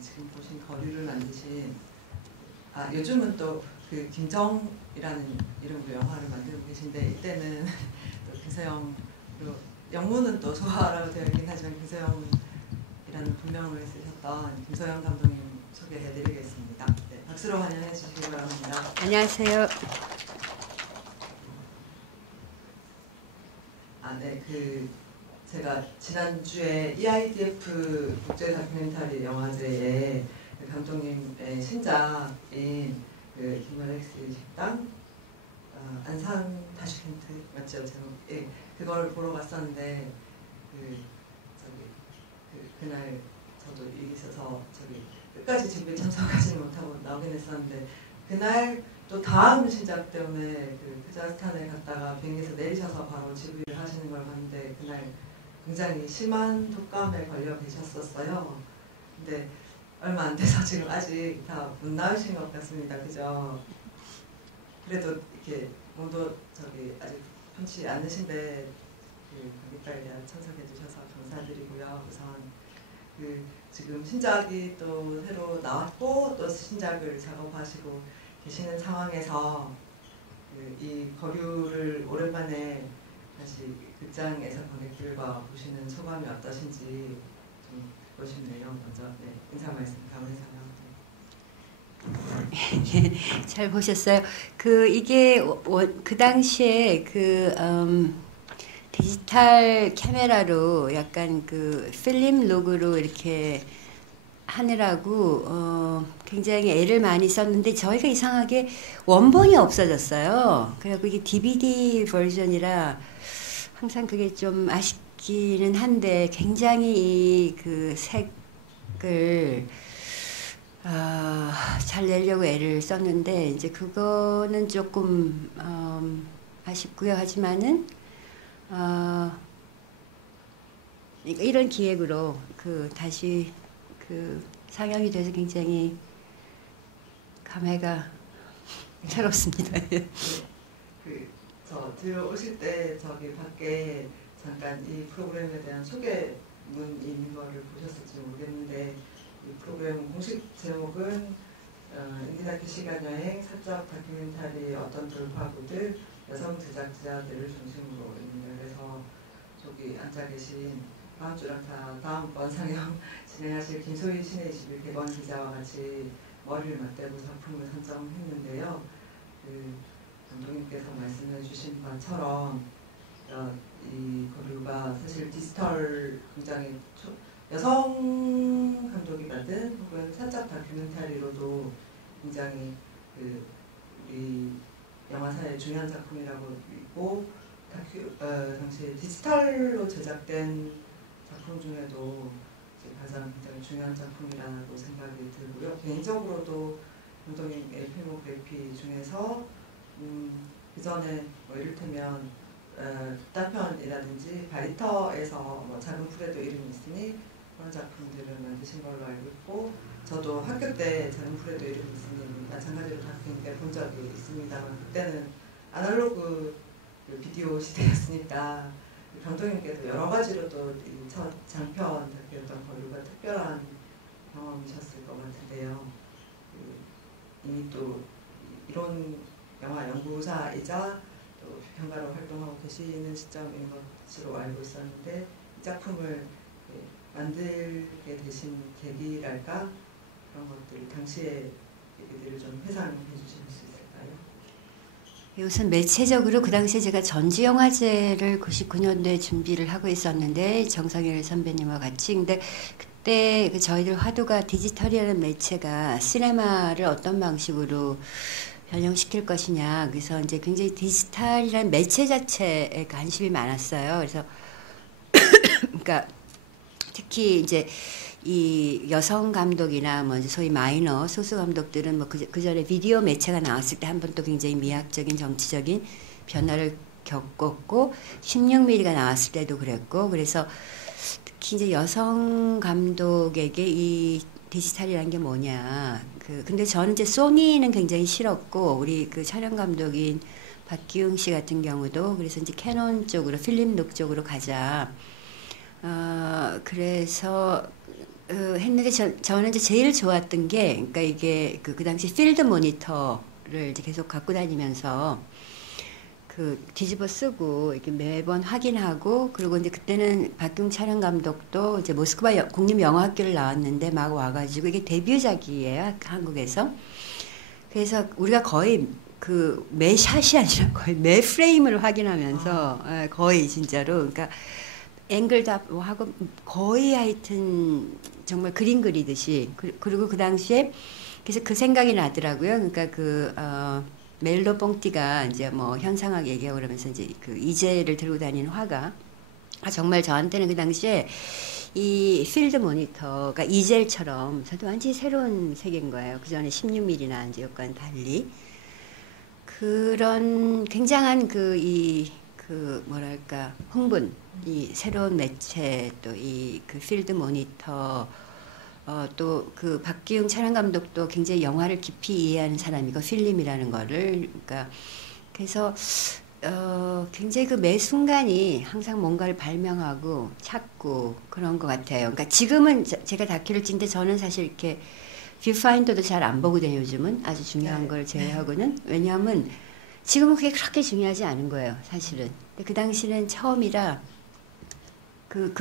지금 보신 거류를 만드신 요즘은 또 그 김정이라는 이름으로 영화를 만들고 계신데 이때는 또 김서영 영문은 또 소화라고 되어 있긴 하지만 김서영이라는 분명을 쓰셨던 김서영 감독님 소개해드리겠습니다. 네, 박수로 환영해 주시기 바랍니다. 안녕하세요. 네, 제가 지난주에 EIDF 국제 다큐멘터리 영화제에 그 감독님의 신작인 그 휴먼엑스 식당 안산 타슈켄트 맞죠? 제목 그걸 보러 갔었는데 그날 저도 일이 있어서 끝까지 준비 참석하지는 못하고 나오긴 했었는데 그날 또 다음 신작 때문에 카자흐스탄에 갔다가 비행기에서 내리셔서 바로 지부를 하시는 걸 봤는데 그날 굉장히 심한 독감에 걸려 계셨었어요. 근데 얼마 안 돼서 지금 아직 다 못 나으신 것 같습니다. 그죠? 그래도 이렇게 몸도 아직 편치 않으신데 거기까지 참석해 주셔서 감사드리고요. 우선 지금 신작이 또 새로 나왔고 또 신작을 작업하시고 계시는 상황에서 이 거류를 오랜만에 다시 극장에서 관객들과 보시는 소감이 어떠신지 좀 듣고 싶네요. 먼저 인사 말씀 감사합니다. 잘 보셨어요. 이게 그 당시에 디지털 카메라로 약간 필름 록으로 이렇게 하느라고 굉장히 애를 많이 썼는데 저희가 이상하게 원본이 없어졌어요. 그래서 이게 DVD 버전이라 항상 그게 좀 아쉽기는 한데 굉장히 색을 잘 내려고 애를 썼는데 이제 그거는 조금 아쉽고요. 하지만은 이런 기획으로 다시 상영이 돼서 굉장히 감회가 새롭습니다. 저 들어오실 때 밖에 잠깐 이 프로그램에 대한 소개문이 있는 거를 보셨을지 모르겠는데 이 프로그램 공식 제목은 인디다큐 시간여행 사적 다큐멘터리 어떤 돌파구들 여성 제작자들을 중심으로 있는 그래서 저기 앉아 계신 다음 주랑 다음번 상영 진행하실 김소희 신의 21개번 기자와 같이 머리를 맞대고 작품을 선정했는데요. 감독님께서 말씀해 주신 것처럼 이 거류가 사실 디지털 굉장히 여성 감독이 만든 혹은 사적 다큐멘터리로도 굉장히 우리 영화사의 중요한 작품이라고 있고 당시 디지털로 제작된 작품 중에도 가장 굉장히 중요한 작품이라고 생각이 들고요. 개인적으로도 감독님의 필모그래피 중에서 그 전에 이를테면 북단편이라든지 바리터에서 작은 풀에도 이름이 있으니 그런 작품들을 만드신 걸로 알고 있고 저도 학교 때 작은 풀에도 이름이 있으니 마찬가지로 다큐멘터리 본 적이 있습니다만 그때는 아날로그 비디오 시대였으니까 감독님께서 여러 가지로 또 첫 장편 다큐였던 거류가 특별한 경험이셨을 것 같은데요. 이미 또 이론 영화 연구사이자 또 평가로 활동하고 계시는 시점인 것으로 알고 있었는데 이 작품을 만들게 되신 계기랄까 그런 것들 당시의 얘기들을 좀 회상해 주실 수 있을까요? 우선 매체적으로 그 당시에 제가 전지영화제를 99년도에 준비를 하고 있었는데 정성일 선배님과 같이 근데 그때 저희들 화두가 디지털이라는 매체가 시네마를 어떤 방식으로 변형시킬 것이냐 그래서 이제 굉장히 디지털이라는 매체 자체에 관심이 많았어요. 그래서 그러니까 특히 이제 이 여성 감독이나 뭐 소위 마이너 소수 감독들은 뭐 그 전에 비디오 매체가 나왔을 때 한 번 또 굉장히 미학적인 정치적인 변화를 겪었고 16mm가 나왔을 때도 그랬고 그래서 특히 이제 여성 감독에게 이 디지털이라는 게 뭐냐 근데 저는 이제 소니는 굉장히 싫었고 우리 촬영 감독인 박기웅 씨 같은 경우도 그래서 이제 캐논 쪽으로 필름록 쪽으로 가자 그래서 했는데 저는 이제 제일 좋았던 게 그러니까 이게 그 당시 필드 모니터를 이제 계속 갖고 다니면서 그 뒤집어 쓰고 이렇게 매번 확인하고 그리고 이제 그때는 박경 촬영 감독도 이제 모스크바 국립영화학교를 나왔는데 막 와가지고 이게 데뷔작이에요 한국에서. 그래서 우리가 거의 그 매 샷이 아니라 거의 매 프레임을 확인하면서 거의 진짜로 그러니까 앵글도 하고 거의 하여튼 정말 그림 그리듯이 그리고 그 당시에 그래서 그 생각이 나더라고요. 그러니까 멜로 뽕띠가 이제 뭐 현상학 얘기하고 그러면서 이제 그 이젤을 들고 다니는 화가 정말 저한테는 그 당시에 이 필드 모니터가 이젤처럼 저도 완전히 새로운 세계인 거예요. 그 전에 16mm나 이제 여과는 달리 그런 굉장한 그 뭐랄까 흥분, 이 새로운 매체 또 이 그 필드 모니터 또 그 박기웅 촬영 감독도 굉장히 영화를 깊이 이해하는 사람이고 필름이라는 거를 그러니까 그래서 굉장히 그 매 순간이 항상 뭔가를 발명하고 찾고 그런 것 같아요. 그러니까 지금은 제가 다큐를 찍는데 저는 사실 이렇게 뷰파인더도 잘 안 보거든요. 요즘은 아주 중요한 걸 제외하고는 왜냐하면 지금은 그게 그렇게 중요하지 않은 거예요. 사실은. 근데 그 당시는 처음이라 그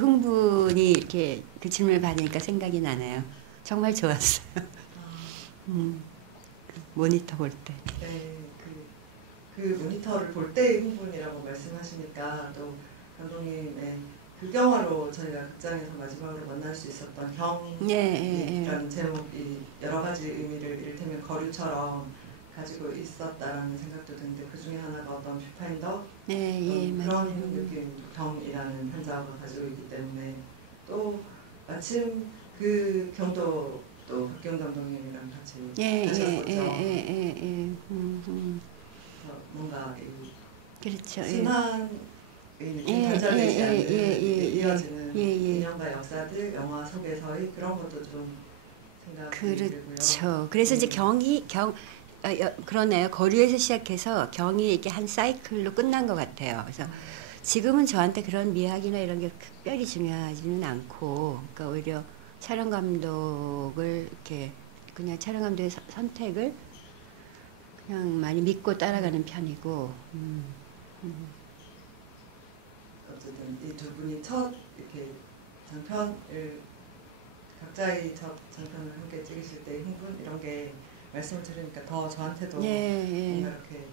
흥분이 이렇게 그 질문을 받으니까 생각이 나네요. 정말 좋았어요. 모니터 볼 때. 네, 그 모니터를 볼 때의 흥분이라고 말씀하시니까 또 감독님의 그 영화로 저희가 극장에서 마지막으로 만날 수 있었던 경이라는 제목이 여러 가지 의미를 이를테면 거류처럼 가지고 있었다라는 생각도 드는데 그 중에 하나가 어떤 뷰파인더 그런 느낌 경이라는 현장을 가지고 있기 때문에 또 마침 그 경도 또 박기웅 감독님이랑 같이 하셨었죠. 뭔가 그렇죠. 순한 단절되지 않는 이어지는 인연과 역사들 영화 속에서의 그런 것도 좀 생각이 들고요. 그렇죠. 그래서 이제 그러네요. 거리에서 시작해서 경이 이렇게 한 사이클로 끝난 것 같아요. 그래서 지금은 저한테 그런 미학이나 이런 게 특별히 중요하지는 않고, 그러니까 오히려 촬영 감독을 이렇게 그냥 촬영 감독의 선택을 그냥 많이 믿고 따라가는 편이고. 어쨌든 이 두 분이 첫 이렇게 장편을 각자의 첫 장편을 함께 찍으실 때 흥분 이런 게 말씀을 들으니까 더 저한테도 뭔가 이렇게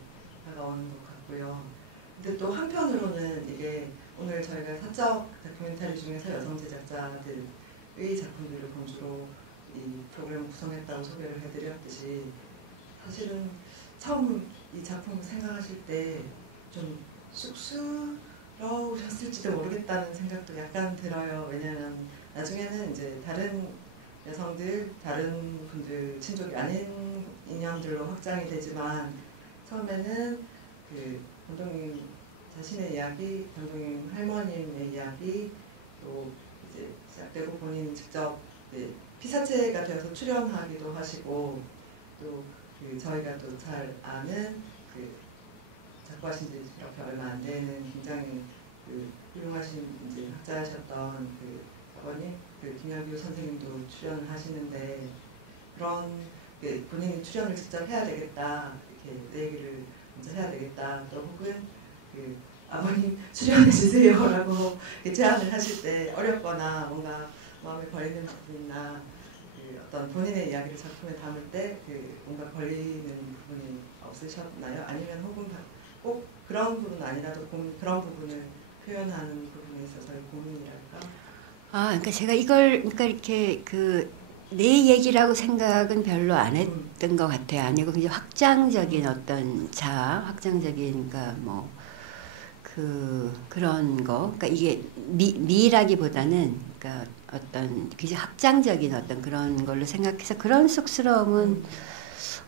다가오는 것 같고요. 근데 또 한편으로는 이게 오늘 저희가 사적 다큐멘터리 중에서 여성 제작자들의 작품들을 공주로 이 프로그램을 구성했다고 소개를 해드렸듯이 사실은 처음 이 작품을 생각하실 때 좀 쑥스러우셨을지도 모르겠다는 생각도 약간 들어요. 왜냐하면 나중에는 이제 다른 여성들, 다른 분들, 친족이 아닌 인연들로 확장이 되지만 처음에는 그 감독님 자신의 이야기, 감독님 할머님의 이야기, 또 이제 시작되고 본인 직접 피사체가 되어서 출연하기도 하시고 또 그 저희가 또 잘 아는 그 작고하신 지 이렇게 얼마 안 되는 굉장히 그 훌륭하신 이제 학자셨던 그 아버님, 그 김영규 선생님도 출연을 하시는데 그런 본인이 출연을 직접 해야 되겠다 이렇게 내 얘기를 먼저 해야 되겠다 또 혹은 그 아버님 출연해 주세요라고 제안을 하실 때 어렵거나 뭔가 마음에 걸리는 부분이나 그 어떤 본인의 이야기를 작품에 담을 때 그 뭔가 걸리는 부분이 없으셨나요? 아니면 혹은 꼭 그런 부분 아니라도 그런 부분을 표현하는 부분에 있어서의 고민이랄까? 그러니까 제가 이걸 그러니까 이렇게 내 얘기라고 생각은 별로 안 했던 것 같아요. 아니고 굉장히 확장적인 어떤 확장적인 그러니까 뭐 그런 거. 그러니까 이게 미라기보다는 그러니까 어떤 굉장히 확장적인 어떤 그런 걸로 생각해서 그런 쑥스러움은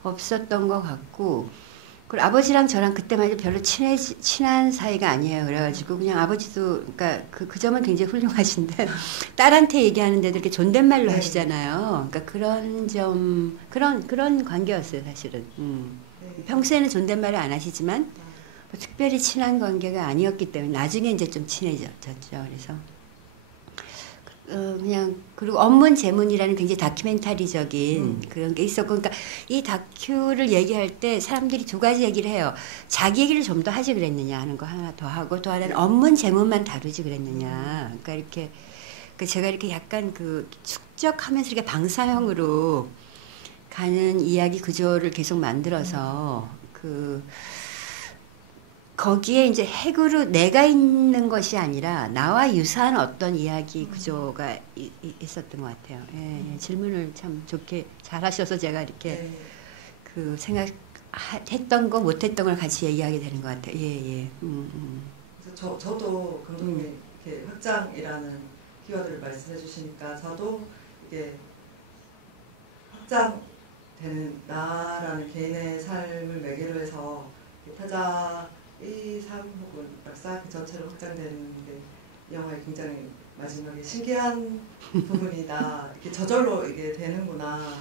없었던 것 같고. 그리고 아버지랑 저랑 그때만 해도 별로 친한 사이가 아니에요. 그래가지고 그냥 아버지도 그러니까 그 점은 굉장히 훌륭하신데 딸한테 얘기하는데도 이렇게 존댓말로 하시잖아요. 그러니까 그런 점 그런 관계였어요, 사실은. 평소에는 존댓말을 안 하시지만 뭐 특별히 친한 관계가 아니었기 때문에 나중에 이제 좀 친해졌죠. 그래서 그냥 그리고 업문 제문이라는 굉장히 다큐멘터리적인 그런 게 있었고 그러니까 이 다큐를 얘기할 때 사람들이 두 가지 얘기를 해요. 자기 얘기를 좀 더 하지 그랬느냐 하는 거 하나 더 하고 또 하나는 업문 제문만 다루지 그랬느냐. 그러니까 이렇게 제가 이렇게 약간 그 축적하면서 이렇게 방사형으로 가는 이야기 구조를 계속 만들어서 거기에 이제 핵으로 내가 있는 것이 아니라 나와 유사한 어떤 이야기 구조가 있었던 것 같아요. 예, 질문을 참 좋게 잘 하셔서 제가 이렇게 그 생각했던 거 못했던 걸 같이 얘기하게 되는 것 같아요. 예, 예. 그래서 저도 감독님이 이렇게 확장이라는 키워드를 말씀해 주시니까 저도 이게 확장되는 나라는 개인의 삶을 매개로 해서 타자의 삶 혹은 역사 그 전체로 확장되는 게 이 영화의 굉장히 마지막에 신기한 부분이다. 이렇게 저절로 이게 되는구나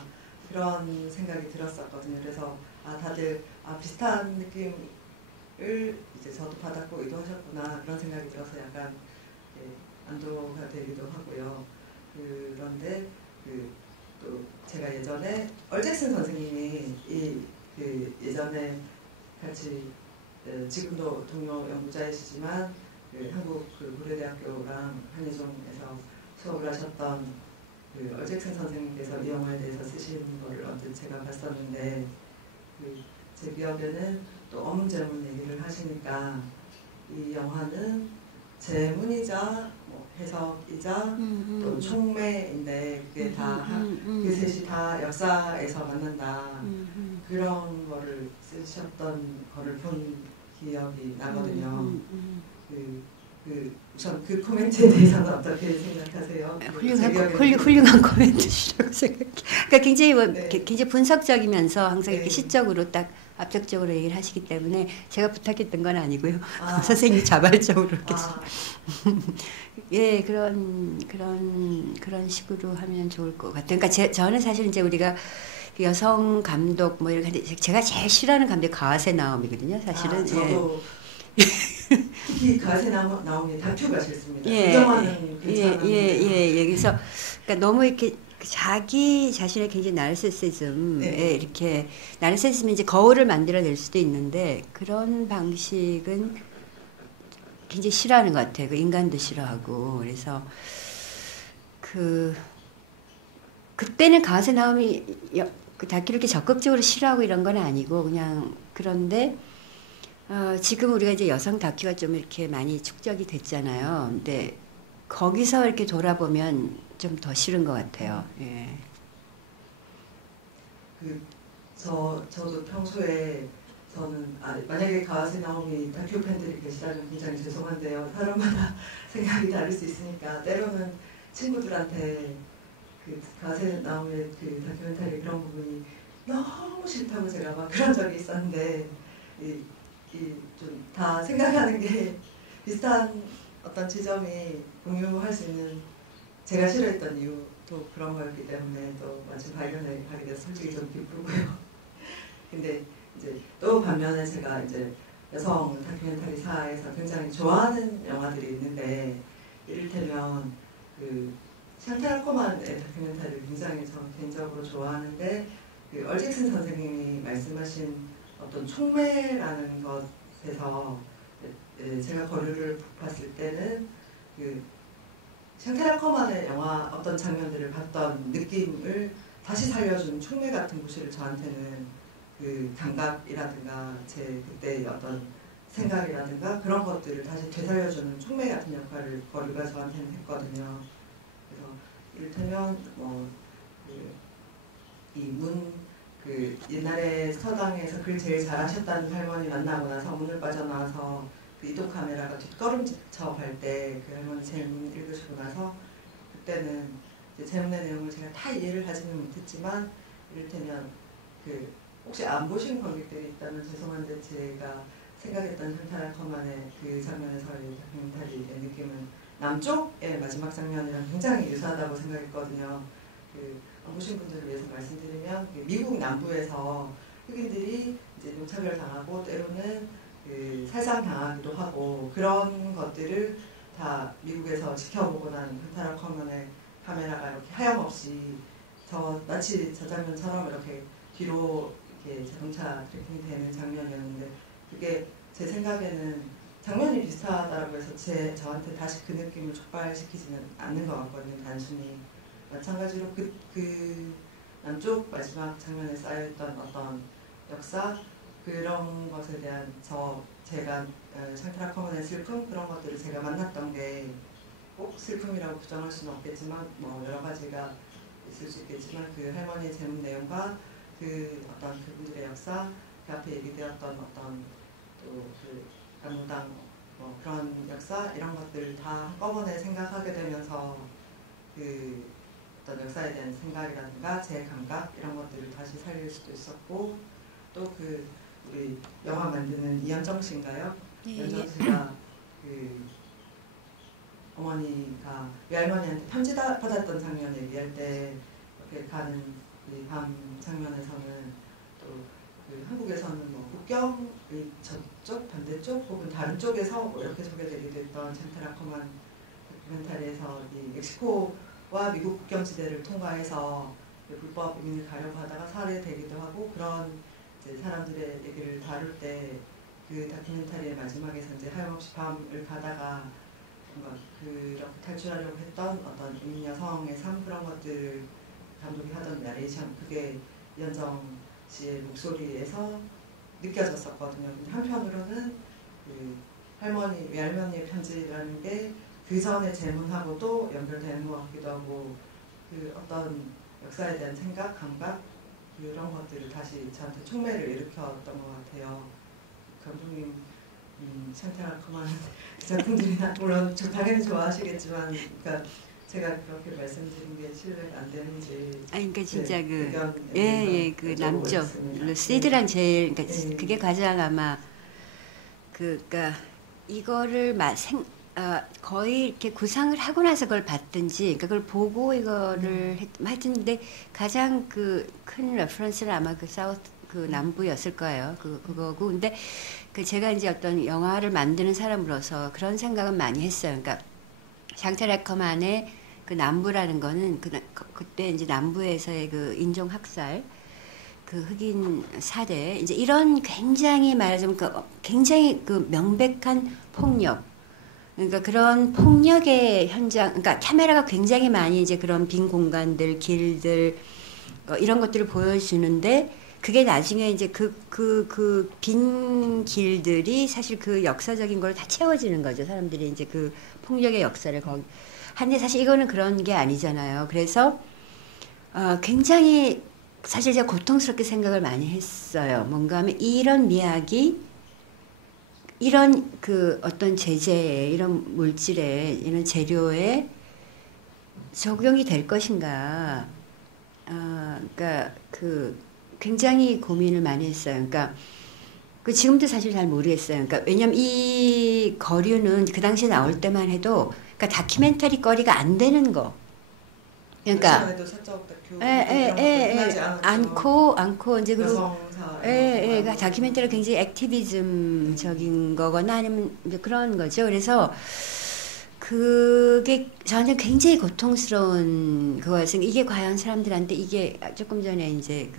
그런 생각이 들었었거든요. 그래서 다들 비슷한 느낌을 이제 저도 받았고 의도하셨구나 그런 생각이 들어서 약간 안도가 되기도 하고요. 그런데 또 제가 예전에 얼잭슨 선생님이 예전에 같이 지금도 동료 연구자이시지만 한국 고려대학교랑 한예종에서 수업을 하셨던 얼잭슨 선생님께서 이 영화에 대해서 쓰신 거를 언뜻 제가 봤었는데 제 기억에는 또 업문제문 얘기를 하시니까 이 영화는 제문이자 해석이자 또 총매인데 그게 다 그 셋이 다 역사에서 만난다 그런 거를 쓰셨던 거를 본 기억이 나거든요. 우선 그 코멘트에 대해서는 어떻게 생각하세요? 훌륭한 코멘트시라고 생각해요. 그러니까 굉장히 굉장히 분석적이면서 항상 이렇게 시적으로 딱 압축적으로 얘기를 하시기 때문에 제가 부탁했던 건 아니고요. 선생님이 자발적으로 이렇게 예 그런 식으로 하면 좋을 것 같아요. 그러니까 저는 사실 이제 우리가 여성 감독 뭐 이렇게 제가 제일 싫어하는 감독이 가와세 나옴이거든요. 사실은 저도 특히 가와세 나옴이 다큐가 싫습니다. 예, 영화는 괜찮은데 예. 그래서 그러니까 너무 이렇게 자기 자신의 굉장히 나르시시즘에 이렇게 나르시시즘이 이제 거울을 만들어낼 수도 있는데 그런 방식은 굉장히 싫어하는 것 같아요. 그 인간도 싫어하고 그래서 그때는 가와세 나옴이 그 다큐를 이렇게 적극적으로 싫어하고 이런 건 아니고 그냥 그런데 지금 우리가 이제 여성 다큐가 좀 이렇게 많이 축적이 됐잖아요. 근데 거기서 이렇게 돌아보면 좀 더 싫은 것 같아요. 예. 저도 평소에 저는 만약에 가와세 나옴이 다큐 팬들이 계시다면 굉장히 죄송한데요. 사람마다 생각이 다를 수 있으니까 때로는 친구들한테 가와세 나옴의 다큐멘터리 그런 부분이 너무 싫다고 제가 막 그런 적이 있었는데 좀 다 생각하는 게 비슷한 어떤 지점이 공유할 수 있는 제가 싫어했던 이유도 그런 거였기 때문에 또 마침 발견을 하게 돼서 솔직히 좀 기쁘고요. 근데 이제 또 반면에 제가 이제 여성 다큐멘터리사에서 굉장히 좋아하는 영화들이 있는데 이를테면 샨탈 코만의 다큐멘터리를 굉장히 저 개인적으로 좋아하는데 얼잭슨 선생님이 말씀하신 어떤 총매라는 것에서 제가 거리를 봤을 때는 샨탈 코만의 영화 어떤 장면들을 봤던 느낌을 다시 살려준 총매 같은 구실을 저한테는 감각이라든가 제 그때의 어떤 생각이라든가 그런 것들을 다시 되살려주는 총매 같은 역할을 거리가 저한테는 했거든요. 그래서 이를테면 옛날에 서당에서 글 제일 잘하셨다는 할머니 만나고 나서 문을 빠져나와서 이동 카메라가 뒷걸음쳐 갈 때 그 할머니 제문 읽으시고 나서 그때는 제문의 내용을 제가 다 이해를 하지는 못했지만 이를테면 혹시 안 보신 관객들이 있다면 죄송한데 제가 생각했던 샨탈 코만의 그 장면에서의 다큐멘터리의 느낌은 남쪽의 마지막 장면이랑 굉장히 유사하다고 생각했거든요. 안 보신 분들을 위해서 말씀드리면 미국 남부에서 흑인들이 이제 농차별 당하고 때로는 살상 당하기도 하고 그런 것들을 다 미국에서 지켜보고 난 샨탈 코만의 카메라가 이렇게 하염없이 마치 저 장면처럼 이렇게 뒤로 이렇게 자동차 트래킹이 되는 장면이었는데 그게 제 생각에는 장면이 비슷하다고 해서 저한테 다시 그 느낌을 촉발시키지는 않는 것 같거든요. 단순히 마찬가지로 그 남쪽 마지막 장면에 쌓여있던 어떤 역사 그런 것에 대한 제가 샹트라 커먼의 슬픔 그런 것들을 제가 만났던 게 꼭 슬픔이라고 부정할 수는 없겠지만 뭐 여러 가지가 있을 수 있겠지만 그 할머니의 재문 내용과 그 어떤 그분들의 역사 그 앞에 얘기되었던 어떤 또 그 강당 뭐 그런 역사 이런 것들 다 한꺼번에 생각하게 되면서 그 어떤 역사에 대한 생각이라든가 제 감각 이런 것들을 다시 살릴 수도 있었고 또 그 우리 영화 만드는 이현정 씨인가요? 이현정 씨가 그 어머니가 외할머니한테 편지 받았던 장면 얘기할 때 이렇게 가는 이 밤 장면에서는 또 그 한국에서는 뭐 국경의 저쪽 반대쪽 혹은 다른 쪽에서 뭐 이렇게 소개되기도 했던 샹트라 커먼 다큐멘터리에서 이 멕시코와 미국 국경지대를 통과해서 불법 이민을 가려고 하다가 살해되기도 하고 그런 이제 사람들의 얘기를 다룰 때 그 다큐멘터리의 마지막에서 이제 하염없이 밤을 가다가 뭔가 그렇게 탈출하려고 했던 어떤 이민 여성의 삶 그런 것들 감독이 하던 나레이션 그게 이현정 씨의 목소리에서 느껴졌었거든요. 근데 한편으로는 그 외할머니의 편지라는 게 그 전에 제문하고도 연결되는 것 같기도 하고 그 어떤 역사에 대한 생각, 감각 그런 것들을 다시 저한테 촉매를 일으켰던 것 같아요. 감독님 샹트라 커먼 작품들이나 물론 당연히 좋아하시겠지만 그러니까 제가 그렇게 말씀드린 게 신뢰가 안 되는지 아니 그러니까 진짜 그 남쪽 여쭤보겠습니다. 시드랑 제일 그러니까 네. 그게 가장 아마 그러니까 이거를 거의 이렇게 구상을 하고 나서 그걸 봤든지 그러니까 그걸 보고 이거를 했는데 가장 그 큰 레퍼런스는 아마 그 사우스 그 남부였을 거예요. 그거고 근데 그 제가 이제 어떤 영화를 만드는 사람으로서 그런 생각은 많이 했어요. 그러니까 샹트라 커먼의 그 남부라는 거는 그때 이제 남부에서의 그 인종 학살, 그 흑인 사대, 이제 이런 굉장히 말하자면 굉장히 그 명백한 폭력, 그러니까 그런 폭력의 현장, 그러니까 카메라가 굉장히 많이 이제 그런 빈 공간들, 길들 이런 것들을 보여주는데 그게 나중에 이제 그 빈 길들이 사실 그 역사적인 걸 다 채워지는 거죠. 사람들이 이제 그 폭력의 역사를 거기. 한데 사실 이거는 그런 게 아니잖아요. 그래서 굉장히 사실 제가 고통스럽게 생각을 많이 했어요. 뭔가 하면 이런 미학이 이런 그 어떤 제재에 이런 물질에 이런 재료에 적용이 될 것인가. 그러니까 굉장히 고민을 많이 했어요. 그러니까 지금도 사실 잘 모르겠어요. 그러니까 왜냐면 이 거류는 그 당시에 나올 때만 해도 그러니까 다큐멘터리 거리가 안 되는 거. 그러니까 않고 이제 그리고 그러니까 다큐멘터리가 굉장히 액티비즘적인 거거나 아니면 이제 그런 거죠. 그래서 그게 저한테 굉장히 고통스러운 그거였어요. 이게 과연 사람들한테 이게 조금 전에 이제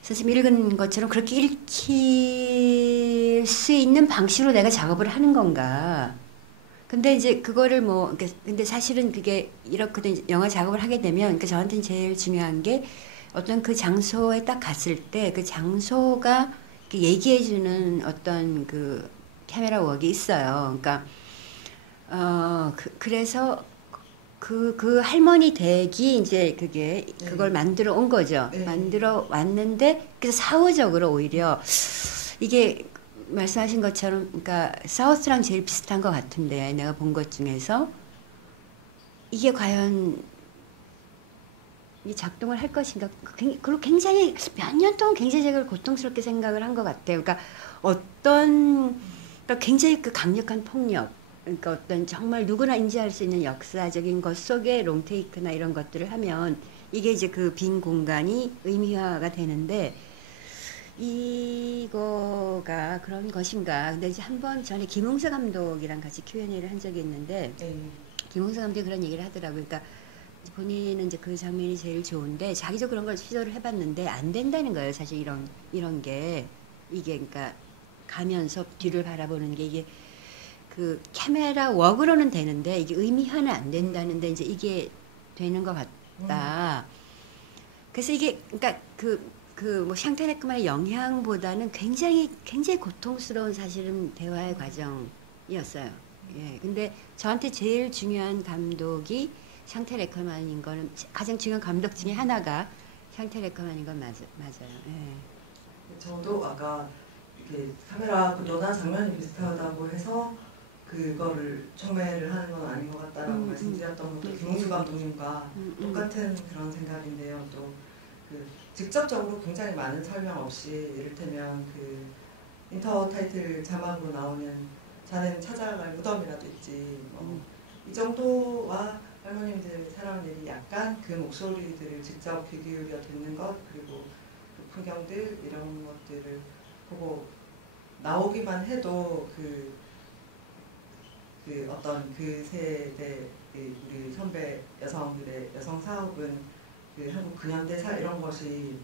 선생님 읽은 것처럼 그렇게 읽힐 수 있는 방식으로 내가 작업을 하는 건가. 근데 이제 그거를 근데 사실은 그게 이렇게 영화 작업을 하게 되면, 그러니까 저한테는 제일 중요한 게 어떤 그 장소에 딱 갔을 때 그 장소가 얘기해주는 어떤 그 카메라 웍이 있어요. 그러니까, 그래서 그 할머니 댁이 이제 그걸 만들어 온 거죠. 네. 만들어 왔는데, 그래서 사후적으로 오히려 이게 말씀하신 것처럼, 그러니까 사우스랑 제일 비슷한 것 같은데, 내가 본 것 중에서 이게 과연 이 작동을 할 것인가. 그리고 굉장히 몇 년 동안 굉장히 제가 고통스럽게 생각을 한 것 같아요. 그러니까 그러니까 굉장히 강력한 폭력. 그러니까 어떤 정말 누구나 인지할 수 있는 역사적인 것 속에 롱테이크나 이런 것들을 하면 이게 이제 그 빈 공간이 의미화가 되는데 이거가 그런 것인가. 근데 이제 한번 전에 김웅서 감독이랑 같이 Q&A를 한 적이 있는데 김웅서 감독이 그런 얘기를 하더라고요. 그러니까 본인은 이제 그 장면이 제일 좋은데 자기도 그런 걸 시도를 해봤는데 안 된다는 거예요. 사실 이런 게 이게 그러니까 가면서 뒤를 바라보는 게 이게 그 카메라 웍으로는 되는데 이게 의미화는 안 된다는데 이제 이게 되는 것 같다. 그래서 이게 그러니까 뭐 샹탈레크만의 영향보다는 굉장히 고통스러운 사실은 대화의 과정이었어요. 예. 근데 저한테 제일 중요한 감독이 샹탈레크만인 거는 가장 중요한 감독 중에 하나가 샹탈레크만인 건 맞아요. 예. 저도 아까 이렇게 카메라 구도나 장면이 비슷하다고 해서 그거를 촉매를 하는 건 아닌 것 같다라고 말씀드렸던 것도 김웅수 감독님과 똑같은 그런 생각인데요. 또 그 직접적으로 굉장히 많은 설명 없이 이를테면 그 인터 타이틀 자막으로 나오는 자네는 찾아갈 무덤이라도 있지 이 정도와 할머님들 살아온 일이 약간 그 목소리들을 직접 귀 기울여 듣는 것 그리고 그 풍경들 이런 것들을 보고 나오기만 해도 그 어떤 그 세대 우리 선배 여성들의 여성 사업은 그 한국 근현대사 이런 것이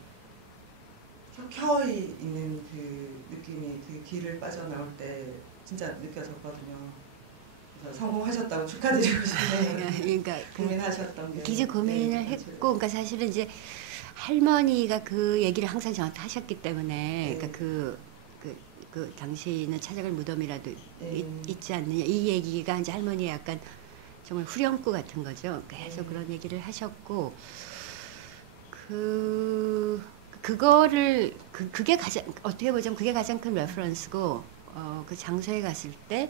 켜켜이 있는 그 느낌이 그 길을 빠져나올 때 진짜 느껴졌거든요. 그래서 성공하셨다고 축하드리고 싶네요. 그러니까 고민하셨던 게 기지 고민을 네, 했고, 그러니까 사실은 이제 할머니가 그 얘기를 항상 저한테 하셨기 때문에, 네. 그러니까 그 당신은 찾아갈 무덤이라도 네. 있지 않느냐 이 얘기가 이제 할머니의 약간 정말 후렴구 같은 거죠. 계속 그런 얘기를 하셨고, 그거를 그게 가장 어떻게 보자면 그게 가장 큰 레퍼런스고, 그 장소에 갔을 때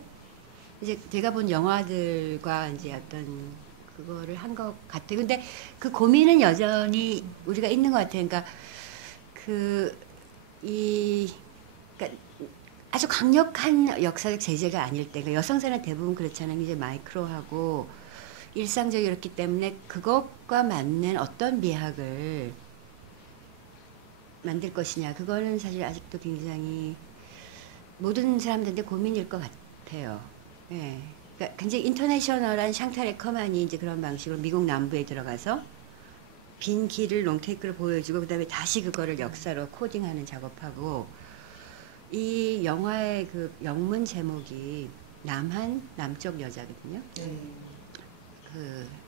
이제 제가 본 영화들과 이제 어떤 그거를 한 것 같아요. 근데 그 고민은 여전히 우리가 있는 것 같아요. 그러니까 그러니까 아주 강력한 역사적 제재가 아닐 때, 그러니까 여성사는 대부분 그렇잖아요. 이제 마이크로하고 일상적이었기 때문에 그것과 맞는 어떤 미학을 만들 것이냐, 그거는 사실 아직도 굉장히 모든 사람들한테 고민일 것 같아요. 예. 그러니까 굉장히 인터내셔널한 샹탈레커만이 이제 그런 방식으로 미국 남부에 들어가서 빈 길을 롱테이크를 보여주고 그다음에 다시 그거를 역사로 코딩하는 작업하고, 이 영화의 그 영문 제목이 남쪽 여자거든요.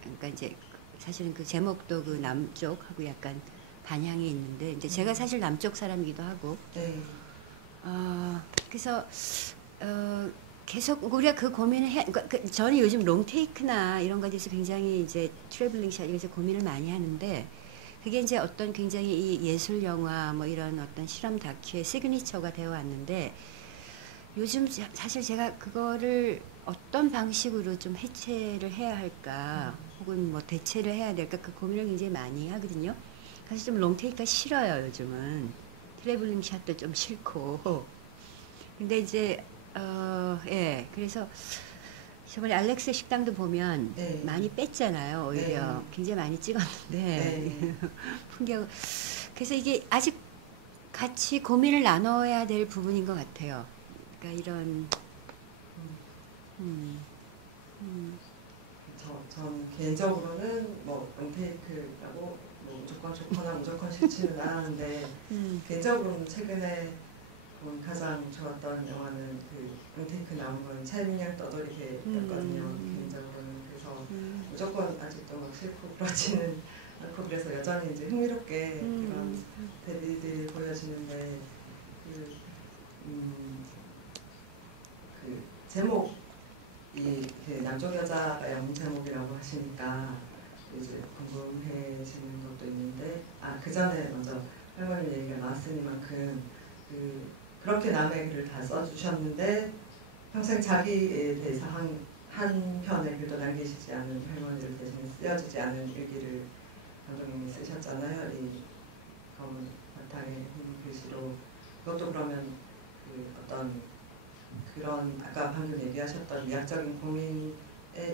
그러니까 이제 사실은 그 제목도 그 남쪽하고 약간 반향이 있는데, 이제 제가 사실 남쪽 사람이기도 하고, 그래서 계속 우리가 그 고민을 그러니까 저는 요즘 롱테이크나 이런 것에 대해서 굉장히 이제 트래블링 샷 이런 고민을 많이 하는데, 그게 이제 어떤 굉장히 이 예술 영화 뭐 이런 어떤 실험 다큐의 시그니처가 되어 왔는데, 요즘 사실 제가 그거를 어떤 방식으로 좀 해체를 해야 할까, 혹은 뭐 대체를 해야 될까, 그 고민을 굉장히 많이 하거든요. 사실 좀 롱테이크가 싫어요, 요즘은. 트래블링 샷도 좀 싫고. 근데 이제 예, 그래서 저번에 알렉스 식당도 보면 많이 뺐잖아요, 오히려. 굉장히 많이 찍었는데 풍경. 그래서 이게 아직 같이 고민을 나눠야 될 부분인 것 같아요. 그러니까 이런 전 개인적으로는 뭐 롱테이크라고 뭐 무조건 좋거나 무조건 싫지는 않았는데 개인적으로는 최근에 본 가장 좋았던 영화는 그 롱테이크 나온 건 찰미냥 떠돌이개였거든요. 개인적으로는. 그래서 무조건 아직도 막 싫고 그렇지는 않고, 그래서 여전히 이제 흥미롭게 이런 대비들이 보여지는데, 그 제목이 그 남쪽 여자가 영문 제목이라고 하시니까 이제 궁금해지는 것도 있는데, 그 전에 먼저 할머니 얘기가 나왔으니만큼 그렇게 남의 글을 다 써주셨는데 평생 자기에 대해서 한 편의 글도 남기시지 않은, 할머니를 대신에 쓰여지지 않은 일기를 감독님이 쓰셨잖아요. 이 검은 바탕에 흰 글씨로. 그것도 그러면 그 어떤 그런 아까 방금 얘기하셨던 미학적인 고민의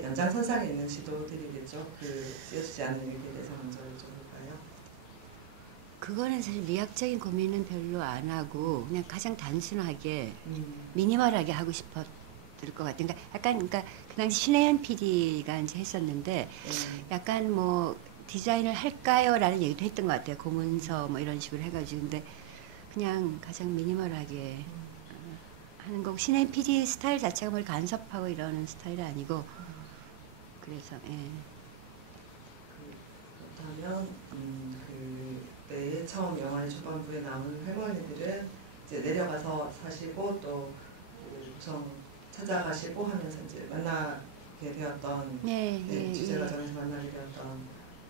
연장선상에 있는 시도들이겠죠. 그 쓰여지지 않은 일기에 대해서 먼저 여쭤볼까요? 그거는 사실 미학적인 고민은 별로 안 하고 그냥 가장 단순하게 미니멀하게 하고 싶었던 것 같아요. 그러니까 약간 그러니까 그 당시 신혜연 PD가 이제 했었는데 약간 뭐 디자인을 할까요라는 얘기도 했던 것 같아요. 고문서 뭐 이런 식으로 해가지고 근데 그냥 가장 미니멀하게 하는 거고 신혜연 PD 스타일 자체가 뭘 간섭하고 이러는 스타일이 아니고 그래서 예. 그렇다면 그때 처음 영화의 초반부에 나오는 할머니들은 이제 내려가서 사시고 또 구청 찾아가시고 하면서 이제 만나게 되었던 네, 예, 주제 예. 과정에서 만나게 되었던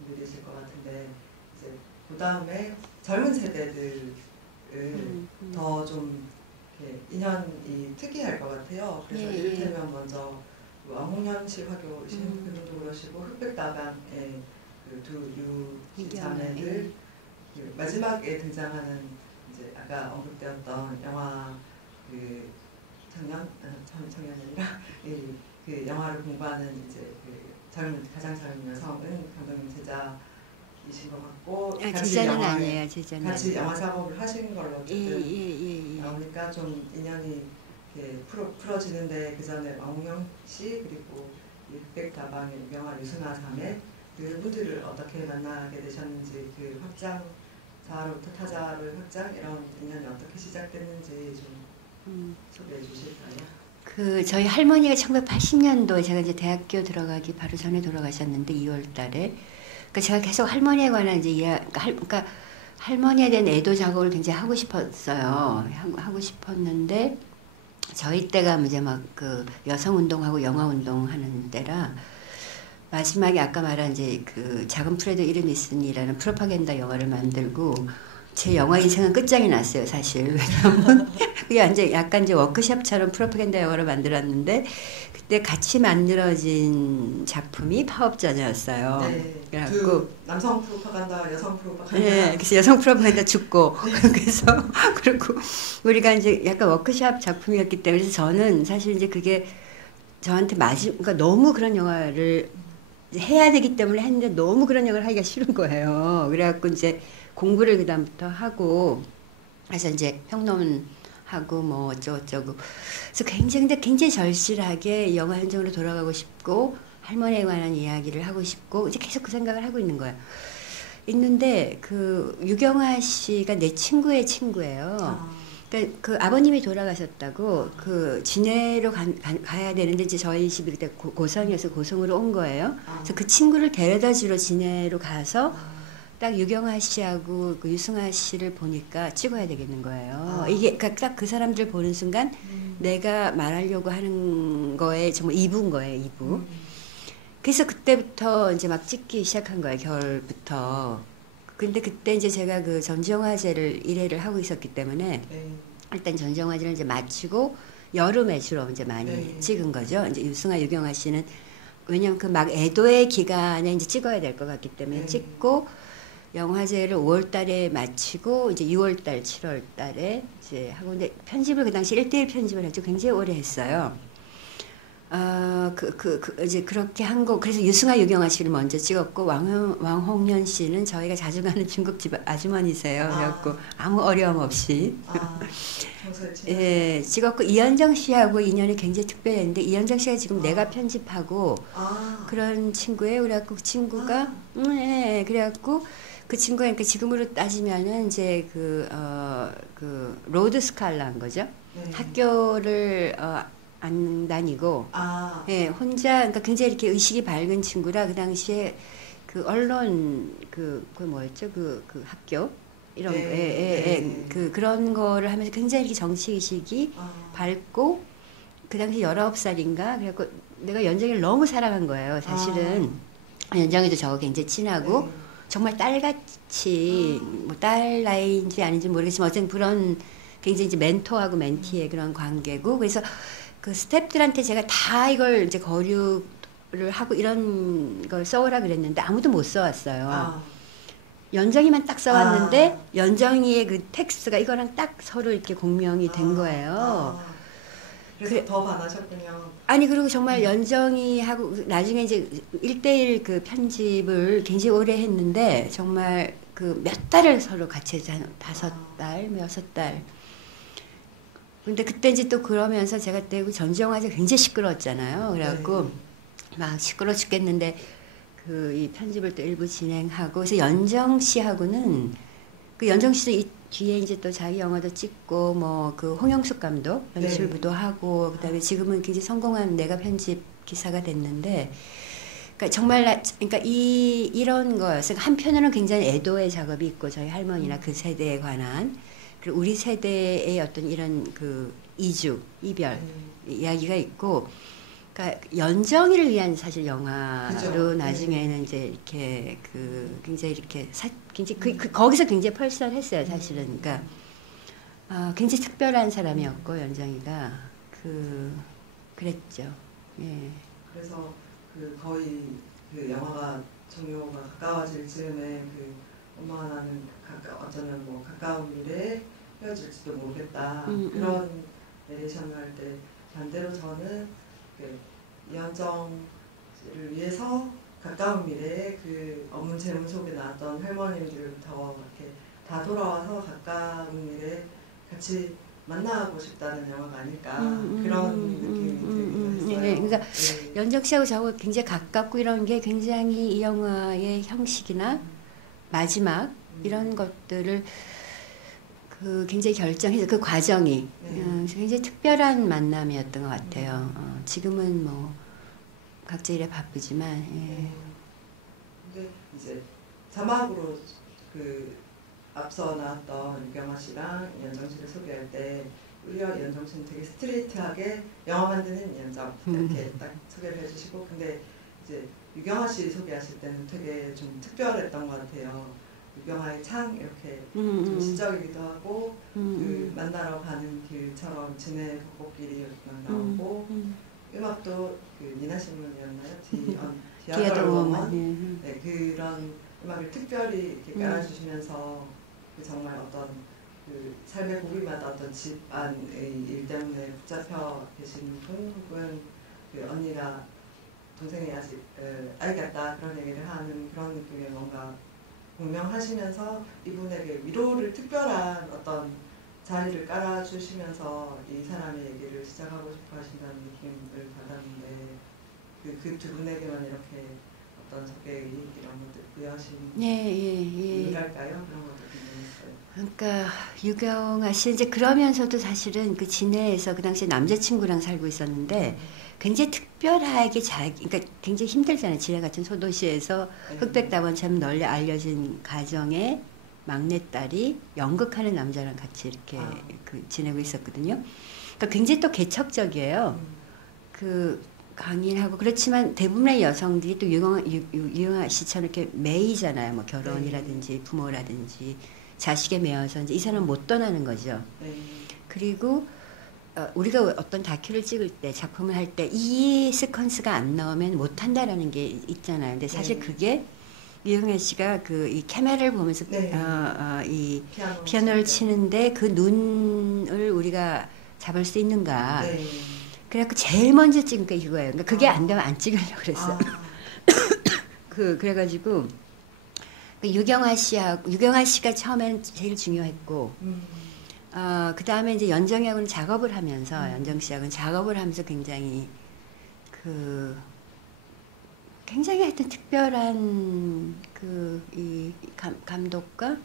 분들이실 것 같은데 이제 그 다음에 젊은 세대들을 더 좀 인연이 특이할 것 같아요. 그래서 예, 이를테면 먼저 왕홍연 씨 화교신 그분도 그러시고 흑백다방의 그 두 자매들 그 마지막에 등장하는 이제 아까 언급되었던 영화 그 청년이 아니라 그 영화를 공부하는 이제 그 가장 젊은 여성은 감독님 제자이신 것 같고 제자는 아니에요. 제자는 같이 영화 작업을 하신 걸로 어쨌든 예. 나오니까 좀 인연이 풀어지는데 그 전에 왕홍영 씨 그리고 흑백다방의 유명한 유승아 자매 그분들을 어떻게 만나게 되셨는지 그 확장 자아로부터 타자로의 확장 이런 인연이 어떻게 시작됐는지 좀 소개해 주실까요? 그 저희 할머니가 1980년도에 제가 이제 대학교 들어가기 바로 전에 돌아가셨는데 2월달에 그러니까 제가 계속 할머니에 관한 이제 그러니까 할머니에 대한 애도 작업을 굉장히 하고 싶었어요. 하고 싶었는데 저희 때가 이제 막 그 여성 운동하고 영화 운동하는 때라 마지막에 아까 말한 이제 그 작은 프레드 이름이슨이라는 프로파간다 영화를 만들고 제 영화 인생은 끝장이 났어요, 사실. 왜냐면 그게 이제 약간 이제 워크숍처럼 프로파간다 영화를 만들었는데 그때 같이 만들어진 작품이 파업전이었어요. 네. 그래갖고 그 남성 프로파간다, 여성 프로파간다. 네, 그래서 여성 프로파간다 죽고 그래서 그리고 우리가 이제 약간 워크숍 작품이었기 때문에 그래서 저는 사실 이제 그게 저한테 그러니까 너무 그런 영화를 해야 되기 때문에 했는데 너무 그런 영화를 하기가 싫은 거예요. 그래갖고 이제 공부를 그다음부터 하고 그래서 이제 평론하고 뭐 어쩌고저쩌고 그래서 굉장히 절실하게 영화 현장으로 돌아가고 싶고 할머니에 관한 이야기를 하고 싶고 이제 계속 그 생각을 하고 있는 거예요. 있는데 그 유경아 씨가 내 친구의 친구예요. 그러니까 그 아버님이 돌아가셨다고 그 진해로 가야 되는데 이제 저희 집이 그때 고성이어서 고성으로 온 거예요. 그래서 그 친구를 데려다 주러 진해로 가서 딱 유경아 씨하고 그 유승아 씨를 보니까 찍어야 되겠는 거예요. 이게 그러니까 딱 그 사람들 보는 순간 내가 말하려고 하는 거에 정말 이부인 거예요, 이부. 그래서 그때부터 이제 막 찍기 시작한 거예요, 겨울부터. 근데 그때 이제 제가 그 전지영화제를 1회를 하고 있었기 때문에 일단 전지영화제를 이제 마치고 여름에 주로 이제 많이 찍은 거죠. 이제 유승아, 유경아 씨는 왜냐면 그 막 애도의 기간에 이제 찍어야 될 것 같기 때문에 찍고 영화제를 5월달에 마치고 이제 6월달, 7월달에 이제 하고 근데 편집을 그 당시 1대1 편집을 했죠. 굉장히 오래 했어요. 이제 그렇게 한 거, 그래서 유승아, 유경아 씨를 먼저 찍었고, 왕홍연 씨는 저희가 자주 가는 중국집 아주머니세요. 그래갖고, 아무 어려움 없이. 예, 찍었고, 이현정 씨하고 인연이 굉장히 특별했는데, 이현정 씨가 지금 내가 편집하고, 그런 친구예요. 그래갖고, 그 친구가, 네, 그래갖고, 그 친구가, 그러니까 지금으로 따지면은, 이제 그 로드 스칼라인 거죠. 학교를, 안 다니고, 예, 혼자, 그러니까 굉장히 이렇게 의식이 밝은 친구라 그 당시에 그 언론, 그 뭐였죠? 그 학교? 이런, 그런 거를 하면서 굉장히 이렇게 정치의식이 밝고, 그 당시 19살인가? 그래갖고 내가 연정이를 너무 사랑한 거예요, 사실은. 연정이도 저하고 굉장히 친하고, 정말 딸같이, 뭐 딸 나이인지 아닌지 모르겠지만, 어쨌든 그런 굉장히 이제 멘토하고 멘티의 그런 관계고, 그래서 그 스태프들한테 제가 다 이걸 이제 거류를 하고 이런 걸 써오라 그랬는데 아무도 못 써왔어요. 연정이만 딱 써왔는데 연정이의 그 텍스트가 이거랑 딱 서로 이렇게 공명이 된 거예요. 그래서 더 반하셨군요. 아니 그리고 정말 연정이하고 나중에 이제 1대1 그 편집을 굉장히 오래 했는데 정말 그 몇 달을 서로 같이 해서 한 5달, 6달 근데 그때 이제 또 그러면서 제가 그때 전지영 화제 굉장히 시끄러웠잖아요. 그래갖고 네. 막 시끄러 죽겠는데 그 이 편집을 또 일부 진행하고 그래서 연정 씨하고는 그 연정 씨도 이 뒤에 이제 또 자기 영화도 찍고 뭐 그 홍영숙 감독 연출부도 네. 하고 그다음에 지금은 굉장히 성공한 내가 편집 기사가 됐는데 그러니까 정말 그러니까 이런 거였어요. 한편으로는 굉장히 애도의 작업이 있고 저희 할머니나 그 세대에 관한 그리고 우리 세대의 어떤 이런 그 이별 네. 이야기가 있고 그러니까 연정이를 위한 사실 영화로 그죠. 나중에는 이제 이렇게 그 굉장히 이렇게 굉장히 거기서 굉장히 펄펄했어요 사실은. 그러니까 굉장히 특별한 사람이었고 연정이가 그랬죠. 예. 그래서 그 거의 그 영화가 종료가 가까워질 즈음에 그 엄마가 나는 어쩌면 뭐 가까운 미래에 헤어질지도 모르겠다 그런 내레이션을 할 때 반대로 저는 그 이현정을 위해서 가까운 미래에 그 업문 제문 속에 나왔던 할머님들부터 이렇게 다 돌아와서 가까운 미래에 같이 만나고 싶다는 영화가 아닐까 그런 느낌이 들기도 했어요. 네, 그러니까 네. 연정 씨하고 저하고 굉장히 가깝고 이런 게 굉장히 이 영화의 형식이나 마지막 이런 것들을 그 굉장히 결정해서 그 과정이 굉장히 특별한 만남이었던 것 같아요. 지금은 뭐 각자 일에 바쁘지만. 예. 근데 이제 자막으로 그 앞서 나왔던 유경아 씨랑 이현정 씨를 소개할 때 우리와 이현정 씨는 되게 스트레이트하게 영화 만드는 이현정 이렇게 딱 소개를 해주시고 근데 이제 유경아 씨 소개하실 때는 되게 좀 특별했던 것 같아요. 유경아의 창 이렇게 좀 시적이기도 하고 그 만나러 가는 길처럼 진해 벚꽃길이 막 나오고 음악도 그 니나 신문이었나요? 디아덜 워먼 네, 그런 음악을 특별히 이렇게 깔아주시면서 그 정말 어떤 그 삶의 고비마다 어떤 집안의 일 때문에 붙잡혀 계신 분 혹은 그 언니가 동생이 아직 알겠다 그런 얘기를 하는 그런 느낌의 뭔가 공명하시면서 이분에게 위로를 특별한 어떤 자리를 깔아주시면서 이 사람의 얘기를 시작하고 싶어 하신다는 느낌을 받았는데 그 두 분에게만 이렇게 어떤 적의 이런 것들 부여하신 이유랄까요? 그런 것도 궁금했어요. 그러니까 유경아 씨 이제 그러면서도 사실은 그 진해에서 그 당시에 남자친구랑 살고 있었는데 굉장히 특별하게 그러니까 굉장히 힘들잖아요. 진해 같은 소도시에서 흑백다원처럼 널리 알려진 가정의 막내딸이 연극하는 남자랑 같이 이렇게 지내고 있었거든요. 그러니까 굉장히 또 개척적이에요. 그 강인하고 그렇지만 대부분의 여성들이 또 유경아 씨처럼 이렇게 매이잖아요. 뭐 결혼이라든지 부모라든지 자식에 매여서 이제 이 사람은 못 떠나는 거죠. 그리고 우리가 어떤 다큐를 찍을 때 작품을 할 때 이 시퀀스가 안 나오면 못 한다라는 게 있잖아요. 근데 사실 그게 유경아 씨가 그 이 카메라를 보면서 이 피아노를 치는데 그 눈을 우리가 잡을 수 있는가. 그래갖고 제일 먼저 찍은 게 이거예요. 그러니까 그게 안 되면 안 찍으려고 그랬어요. 그래가지고 유경아 씨가 처음엔 제일 중요했고, 그 다음에 이제 연정이하고는 작업을 하면서 연정 씨하고는 작업을 하면서 굉장히 굉장히 하여튼 특별한 이 감독과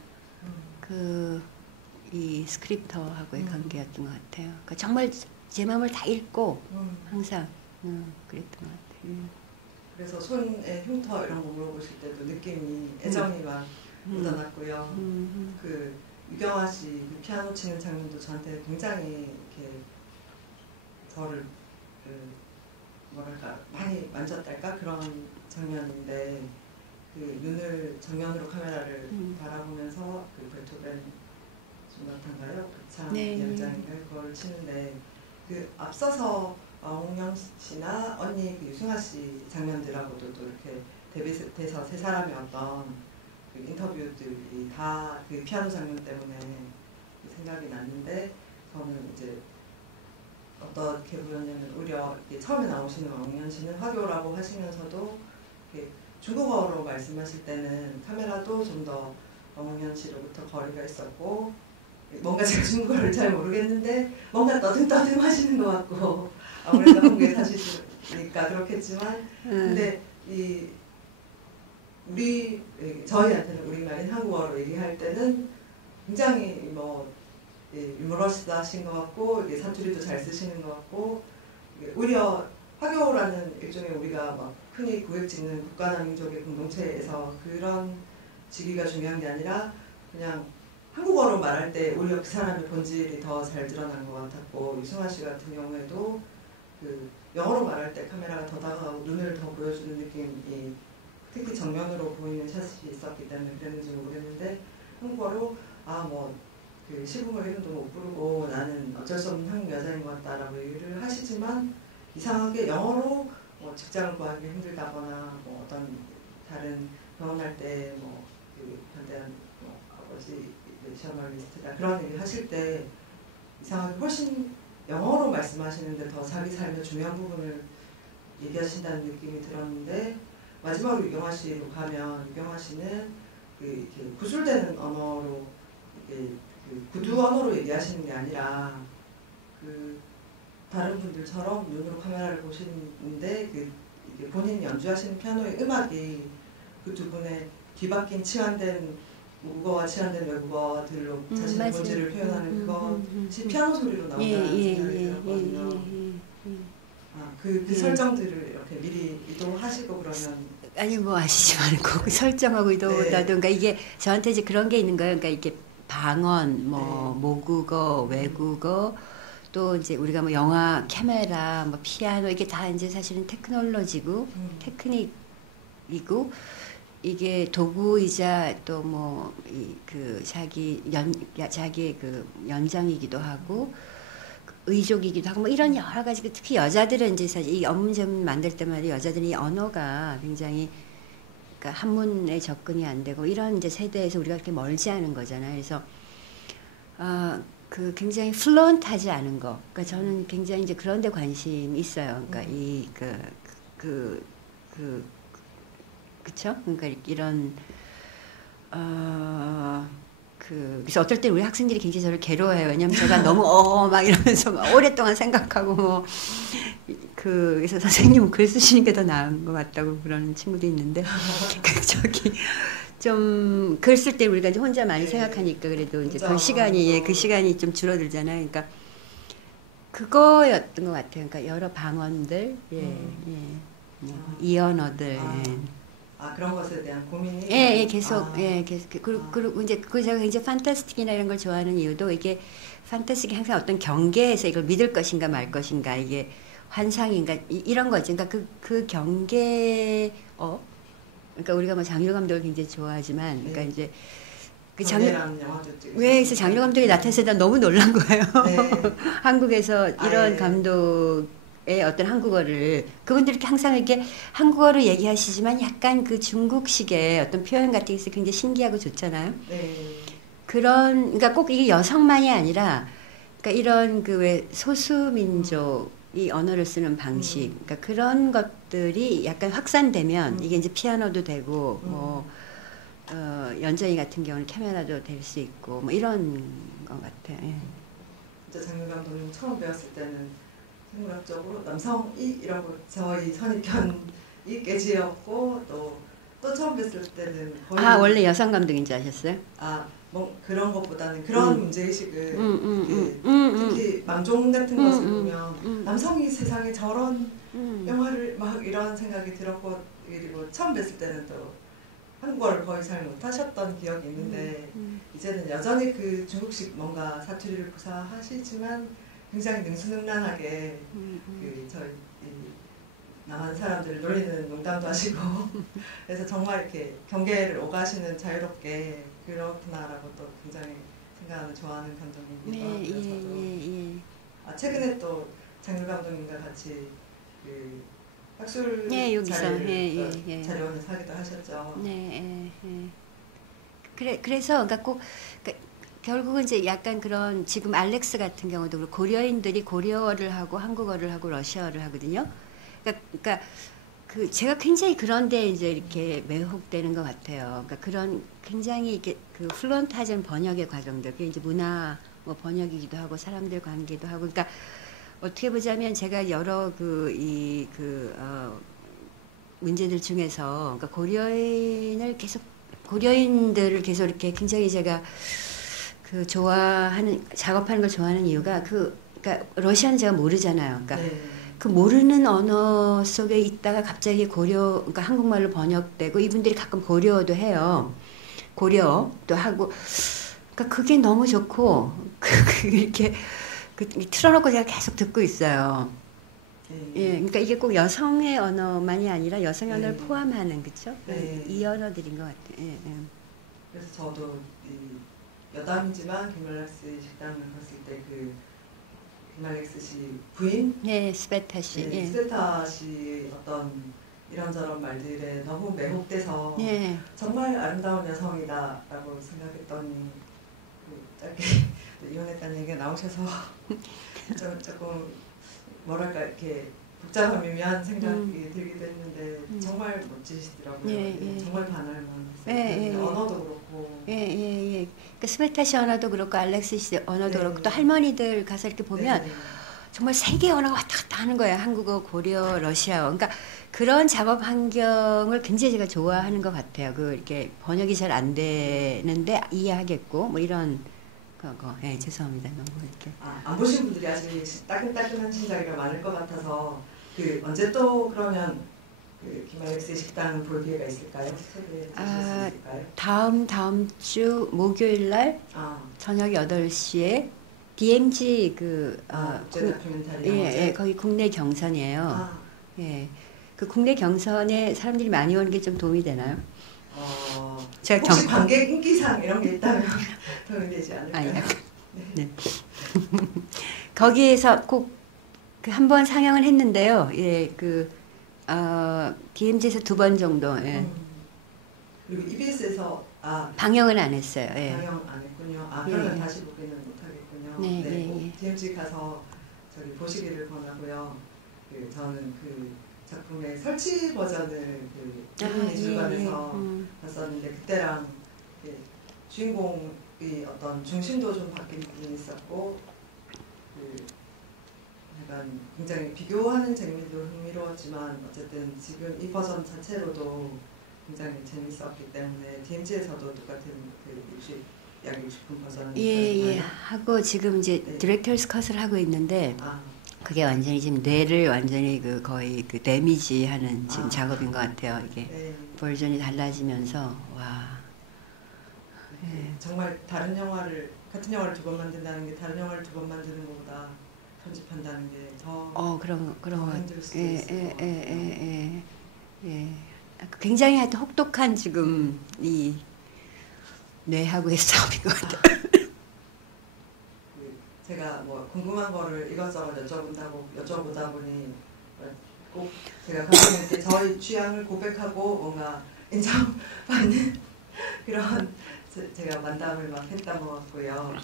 이 스크립터하고의 관계였던 것 같아요. 그러니까 정말 제 마음을 다 읽고 항상 그랬던 것 같아요. 그래서 손에 흉터 이런 거 물어보실 때도 느낌이 애정이 막 묻어났고요. 그 유경아 씨 그 피아노 치는 장면도 저한테 굉장히 이렇게 저를 뭐랄까 많이 만졌달까 그런 장면인데 그 눈을 정면으로 카메라를 바라보면서 그 베토벤 소나타인가요? 극찬 연장인가 그걸 치는데 그 앞서서 홍영 씨나 언니 그 유승아 씨 장면들하고도 또 이렇게 대비돼서 세 사람의 어떤 그 인터뷰들이 다 그 피아노 장면 때문에 생각이 났는데 저는 이제 어떻게 보였냐면 오히려 처음에 나오시는 왕년 씨는 화교라고 하시면서도 중국어로 말씀하실 때는 카메라도 좀 더 왕년 씨로부터 거리가 있었고 뭔가 제가 중국어를 잘 모르겠는데 뭔가 떠듬떠듬 하시는 것 같고 아무래도 한국에 사시니까 그렇겠지만 근데 이 저희한테는 우리말인 한국어로 얘기할 때는 굉장히 뭐 유머러스하신 것 같고 사투리도 잘 쓰시는 것 같고 오히려 화교라는 일종의 우리가 막 흔히 구획짓는 국가민족의 공동체에서 그런 직위가 중요한 게 아니라 그냥 한국어로 말할 때 오히려 그 사람의 본질이 더 잘 드러난 것 같았고 유승환 씨 같은 경우에도 그 영어로 말할 때 카메라가 더 다가가고 눈을 더 보여주는 느낌이 특히 정면으로 보이는 샷이 있었기 때문에 그랬는지 모르겠는데 한국어로 그 시부모 이름도 못 부르고 나는 어쩔 수 없는 한국 여자인 것 같다라고 얘기를 하시지만 이상하게 영어로 뭐 직장을 구하기 힘들다거나 뭐 어떤 다른 결혼할 때뭐그 현대한 뭐 아버지 저널리스트다 그런 얘기 하실 때 이상하게 훨씬 영어로 말씀하시는데 더 자기 삶의 중요한 부분을 얘기하신다는 느낌이 들었는데 마지막으로 유경아 씨로 가면 유경아 씨는 이렇게 구술되는 언어로 그 구두 언어로 얘기하시는 게 아니라 그 다른 분들처럼 눈으로 카메라를 보시는데 이게 본인이 연주하시는 피아노의 음악이 그 두 분의 뒤바뀐 치환된 모국어와 치환된 외국어들로 자신의 본질을 표현하는 그것이 피아노 소리로 나온다는 생각이 들었거든요. 그 설정들을 이렇게 미리 의도하시고 그러면 아니 뭐 아시지만 그 설정하고 의도보다도 그러니까 이게 저한테 이제 그런 게 있는 거예요. 그러니까 이게 방언, 뭐 모국어, 외국어 또 이제 우리가 뭐 영화, 카메라, 뭐 피아노 이게 다 이제 사실은 테크놀로지고 테크닉이고 이게 도구이자 또 뭐 그 자기의 그 연장이기도 하고 의족이기도 하고 뭐 이런 여러 가지 특히 여자들은 이제 사실 이 업문점 만들 때마다 여자들이 언어가 굉장히 그러니까 한문에 접근이 안 되고 이런 이제 세대에서 우리가 그렇게 멀지 않은 거잖아요. 그래서 그 굉장히 플루언트하지 않은 거. 그러니까 저는 굉장히 이제 그런 데 관심이 있어요. 그러니까 그쵸? 그러니까 이런 그래서 어떨 때 우리 학생들이 굉장히 저를 괴로워해요. 왜냐면 제가 너무 막 이러면서 막 오랫동안 생각하고 뭐 그래서 선생님은 글 쓰시는 게 더 나은 것 같다고 그러는 친구도 있는데 좀 글 쓸 때 우리가 이제 혼자 많이 생각하니까 그래도 이제 그 시간이 좀 줄어들잖아요. 그러니까 그거였던 것 같아요. 그러니까 여러 방언들, 이 언어들. 그런 것에 대한 고민이 계속 그리고 이제 제가 굉장히 판타스틱이나 이런 걸 좋아하는 이유도 이게 판타스틱이 항상 어떤 경계에서 이걸 믿을 것인가 말 것인가 이게 환상인가 이런 거지. 그러니까 그 경계 그러니까 우리가 뭐 장유 감독을 굉장히 좋아하지만 그러니까 이제 그래서 장유 감독이 나타났을 때 너무 놀란 거예요. 한국에서 이런 감독의 어떤 한국어를 그분들이 이렇게 항상 이렇게 한국어로 얘기하시지만 약간 그 중국식의 어떤 표현 같은 게 있어 굉장히 신기하고 좋잖아요. 그러니까 꼭 이게 여성만이 아니라 그러니까 이런 그 왜 소수민족이 언어를 쓰는 방식, 그러니까 그런 것들이 약간 확산되면 이게 이제 피아노도 되고 뭐 연정이 같은 경우는 카메라도 될 수 있고 뭐 이런 것 같아요. 진짜 장유 감독님 처음 배웠을 때는 생물학적으로 남성이라고 저희 선입견이 깨지었고 또 처음 뵀을 때는 거의 원래 여성 감독인지 아셨어요? 뭐 그런 것보다는 그런 문제의식을 특히 망종 같은 것을 보면 남성이 세상에 저런 영화를 막 이런 생각이 들었고 그리고 처음 뵀을 때는 또 한국어를 거의 잘 못하셨던 기억이 있는데 이제는 여전히 그 중국식 뭔가 사투리를 구사하시지만 굉장히 능수능란하게 저희 남한 사람들을 놀리는 농담도 하시고 그래서 정말 이렇게 경계를 오가시는 자유롭게 그렇구나라고 또 굉장히 생각하는 좋아하는 감독님이기도 하고요. 저도 최근에 또 장유 감독님과 같이 그 학술 자료원에서 하기도 하셨죠. 그래서 그러니까 꼭 결국은 이제 약간 그런 지금 알렉스 같은 경우도 고려인들이 고려어를 하고 한국어를 하고 러시아어를 하거든요. 그러니까 그 그 제가 굉장히 그런데 이제 이렇게 매혹되는 것 같아요. 그러니까 그런 굉장히 이게 그 플런트하는 번역의 과정들, 그게 이제 문화 뭐 번역이기도 하고 사람들 관계도 하고, 그러니까 어떻게 보자면 제가 여러 문제들 중에서 그러니까 고려인들을 계속 이렇게 굉장히 제가 그 좋아하는 작업하는 걸 좋아하는 이유가 그러니까 러시아는 제가 모르잖아요. 그러니까 네. 그 모르는 언어 속에 있다가 갑자기 그러니까 한국말로 번역되고 이분들이 가끔 고려도 해요. 고려도 하고, 그러니까 그게 너무 좋고 이렇게 틀어놓고 제가 계속 듣고 있어요. 예, 그러니까 이게 꼭 여성의 언어만이 아니라 여성의 언어를 포함하는 그렇죠? 네. 이 언어들인 것 같아요. 예, 예. 그래서 저도 여담이지만 김말렉스 식당을 갔을 때 그 김말렉스 씨 부인, 네, 스베타 씨. 네, 예. 스베타 씨 어떤 이런저런 말들에 너무 매혹돼서 예. 정말 아름다운 여성이다라고 생각했더니 짧게 이혼했다는 얘기가 나오셔서 조금 뭐랄까 이렇게 복잡한 미묘한 생각이 들기도 했는데 정말 멋지시더라고요. 예. 정말 반할만 예, 했어요. 예. 언어도 그렇고. 예. 그러니까 스베타 씨 언어도 그렇고 알렉스 씨 언어도 네. 그렇고 또 할머니들 가서 이렇게 보면 네. 정말 세 개 언어가 왔다 갔다 하는 거예요. 한국어, 고려, 러시아어. 그러니까 그런 작업 환경을 굉장히 제가 좋아하는 것 같아요. 이렇게 번역이 잘 안 되는데 이해하겠고 뭐 이런 거. 예, 죄송합니다. 너무 이렇게. 안 보신 분들이 아직 따끈따끈한 신작이가 많을 것 같아서 언제 또 그러면 김알렉스의 식당 볼 기회가 있을까요? 소개해 주실 수 있을까요? 다음 주 목요일 날 저녁 8시에 DMZ 국제 다큐멘터리 예, 거기 국내 경선이에요. 예. 그 국내 경선에 사람들이 많이 오는 게 좀 도움이 되나요? 제가 혹시 관객 인기상 이런 게 있다면 도움이 되지 않을까요? 네. 거기에서 꼭 한 번 상영을 했는데요. 예, DMZ에서 2번 정도. 예. 그리고 EBS에서 방영은 안 했어요. 예. 방영 안 했군요. 그러면 다시 보기는 못하겠군요. 네. DMZ 가서 저기 보시기를 권하고요. 저는 그 작품의 설치 버전을 미술관에서 봤었는데 그때랑 주인공이 어떤 중심도 좀 바뀌긴 있었고 약간 굉장히 비교하는 재미도 흥미로웠지만 어쨌든 지금 이 버전 자체로도 굉장히 재밌었기 때문에 DMZ에서도 똑같은 약 60분 버전을 예. 하고 지금 이제 디렉터스 컷을 하고 있는데 그게 완전히 지금 뇌를 완전히 거의 데미지 하는 지금 작업인 것 같아요. 이게 버전이 달라지면서 와. 네. 정말 같은 영화를 2번 만든다는 게 다른 영화를 2번 만드는 것보다 편집한다는 게 더 그런 거 힘들 수도 있어요. 예. 굉장히 하여튼 혹독한 지금 이 뇌하고의 싸움인 것 같아요. 제가 뭐 궁금한 거를 이것저것 여쭤보다 보니 꼭 제가 감독님께 저희 취향을 고백하고 뭔가 인정받는 그런 제가 만담을 막 했던 것 같고요.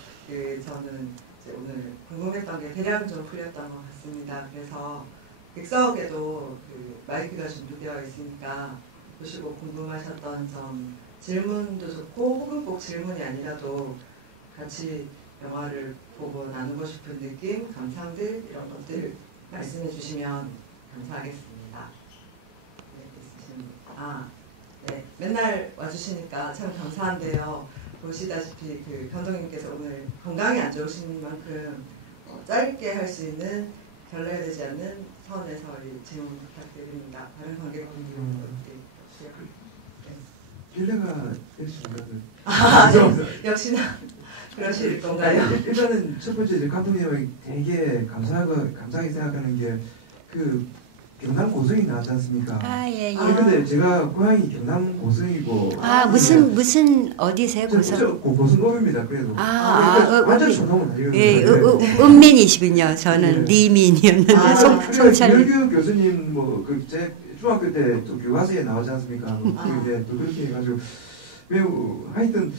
저는 오늘 궁금했던 게 대략 좀 풀렸던 것 같습니다. 그래서 객석에도 마이크가 준비되어 있으니까 보시고 궁금하셨던 점 질문도 좋고 혹은 꼭 질문이 아니라도 같이 영화를 보고 나누고 싶은 느낌, 감상들 이런 것들 말씀해 주시면 감사하겠습니다. 네, 맨날 와주시니까 참 감사한데요. 보시다시피 감독님께서 오늘 건강이 안 좋으신 만큼 짧게 할 수 있는 결례되지 않는 선에서 질문 부탁드립니다. 다른 관객분들은 결례가 될 수 있는 역시나 그러실 건가요? 일단은 첫 번째 감독님이 되게 감사하게 생각하는 게 경남 고성이 나왔지 않습니까? 예. 근데 제가 고향이 경남 고성이고. 무슨 어디세요? 고성? 고성읍입니다. 그래도. 완전 초동은 아니거든요. 예, 은민이시군요. 저는 리민이었는데 이열규 교수님 제 중학교 때 또 교과서에 나오지 않습니까? 그때 또 그렇게 해가지고 매우 하여튼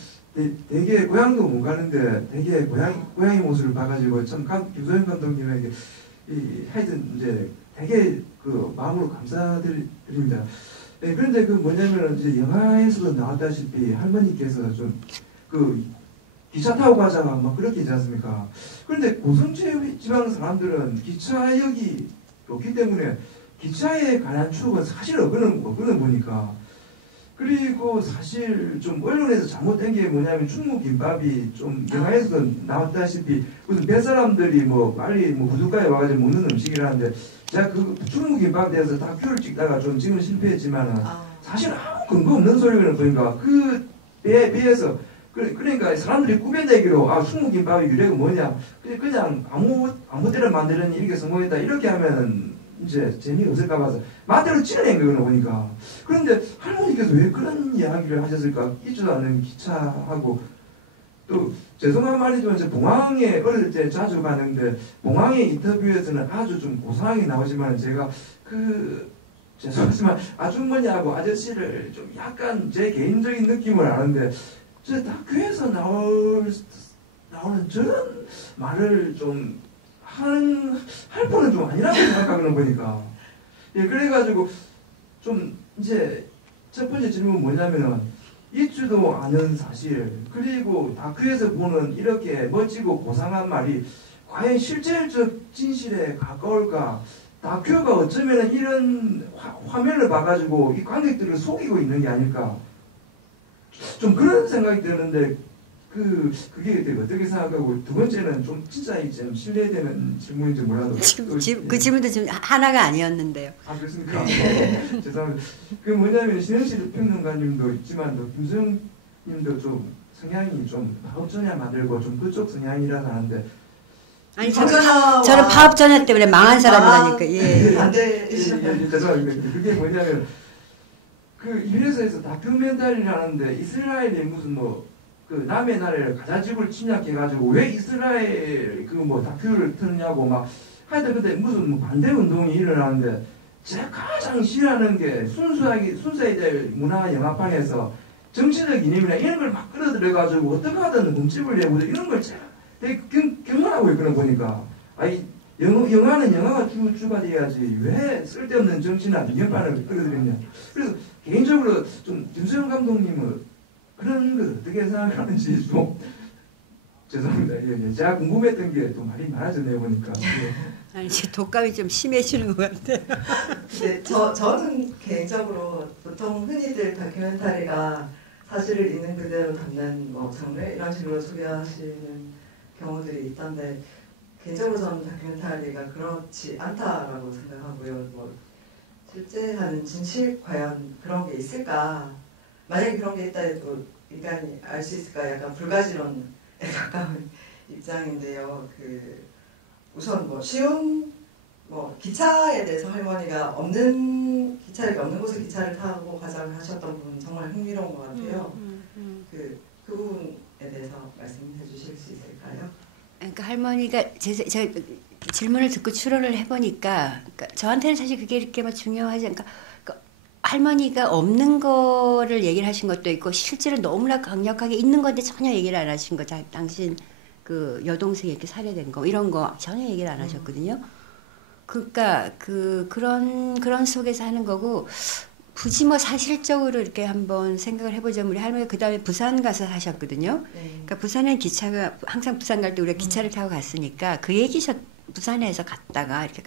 되게 고향도 못 가는데 되게 고향의 모습을 봐가지고 참 김소영 감독님에게 하여튼 이제 되게 그 마음으로 감사드립니다. 예, 그런데 그 뭐냐면은 이제 영화에서도 나왔다시피 할머니께서 좀 그 기차 타고 가자가 막 그렇게 있지 않습니까? 그런데 고성채 지방 사람들은 기차역이 없기 때문에 기차에 관한 추억은 사실 없거든 보니까. 그리고 사실 좀 언론에서 잘못된 게 뭐냐면 충무김밥이 좀 영화에서도 나왔다시피 무슨 몇 사람들이 뭐 빨리 뭐 부둣가에 와가지고 먹는 음식이라는데 제가 그 충무김밥에 대해서 다큐를 찍다가 좀 지금 실패했지만은 사실 아무 근거 없는 소리를 보니까 그 배에 비해서 그러니까 사람들이 꾸며내기로 충무김밥이 유래가 뭐냐 그냥 아무 때나 만드는 이렇게 성공했다 이렇게 하면은 이제 재미없을까 봐서 마대로 찍어낸 거거든요 보니까. 그런데 할머니께서 왜 그런 이야기를 하셨을까 있지도 않은 기차하고 또 죄송한 말이지만 제 봉황에 어릴 때 자주 가는데 봉황의 인터뷰에서는 아주 좀 고상하게 나오지만 제가 그 죄송하지만 아주머니하고 아저씨를 좀 약간 제 개인적인 느낌을 아는데 저 다큐에서 나오는 저런 말을 좀 할 뻔은 좀 아니라고 생각하는 보니까. 예, 그래가지고 좀 이제 첫 번째 질문은 뭐냐면은 있지도 않은 사실 그리고 다큐에서 보는 이렇게 멋지고 고상한 말이 과연 실질적 진실에 가까울까? 다큐가 어쩌면 이런 화면을 봐가지고 이 관객들을 속이고 있는 게 아닐까? 좀 그런 생각이 드는데 그게 되게 어떻게 생각하고 두 번째는 좀 진짜 좀 신뢰되는 질문인지 몰라도 그 질문도 지금 하나가 아니었는데요. 아 그렇습니까? 죄송합니다. 그 뭐냐면 신현실 평론가님도 있지만 또 김수영님도 좀 성향이 좀 파업전야 만들고 좀 그쪽 성향이라서 하는데 아니 저는 파업전야 때문에 망한 사람이라니까. 예. 죄송합니다. 그게 뭐냐면 그 이회사에서 다큐멘터리를 하는데 이스라엘이 무슨 뭐 그 남의 나라를 가자지구를 침략해가지고 왜 이스라엘 그 뭐 다큐를 틀냐고 막 하여튼 그때 무슨 뭐 반대 운동이 일어나는데 제가 가장 싫어하는 게 순수해야 될 문화 영화판에서 정치적 이념이나 이런 걸 막 끌어들여가지고 어떻게 하든 몸집을 내고 이런 걸 제가 되게 경건하고 있거든 보니까. 아니 영화는 영화가 주가 돼야지 왜 쓸데없는 정치나 이념판을 끌어들였냐. 그래서 개인적으로 좀 김수영 감독님은 그런 걸 어떻게 생각하는지 좀 죄송합니다. 예, 제가 궁금했던 게 또 말이 많아졌네요 보니까. 예. 아니 독감이 좀 심해지는 것 같아요. 네, 저는 개인적으로 보통 흔히들 다큐멘터리가 사실을 있는 그대로 담는 뭐 장르 이런 식으로 소개하시는 경우들이 있던데 개인적으로 저는 다큐멘터리가 그렇지 않다라고 생각하고요. 뭐 실제 하는 진실 과연 그런 게 있을까? 만약에 그런 게 있다 해도 인간이 알 수 있을까? 약간 불가지론에 가까운 입장인데요. 우선 뭐 쉬운 뭐 기차에 대해서 할머니가 없는 곳에 기차를 타고 가자고 하셨던 부분 정말 흥미로운 것 같아요. 그 부분에 대해서 말씀해 주실 수 있을까요? 그러니까 할머니가 제가 질문을 듣고 추론을 해보니까 그러니까 저한테는 사실 그게 이렇게 막 중요하지 않으니까 할머니가 없는 거를 얘기를 하신 것도 있고 실제로 너무나 강력하게 있는 건데 전혀 얘기를 안 하신 거. 당신 그 여동생이 이렇게 살해된 거 이런 거 전혀 얘기를 안 하셨거든요. 그러니까 그런 속에서 하는 거고 굳이 뭐 사실적으로 이렇게 한번 생각을 해보자면 우리 할머니 그 다음에 부산 가서 하셨거든요. 그러니까 부산은 기차가 항상 부산 갈 때 우리가 기차를 타고 갔으니까 그 부산에서 갔다가 이렇게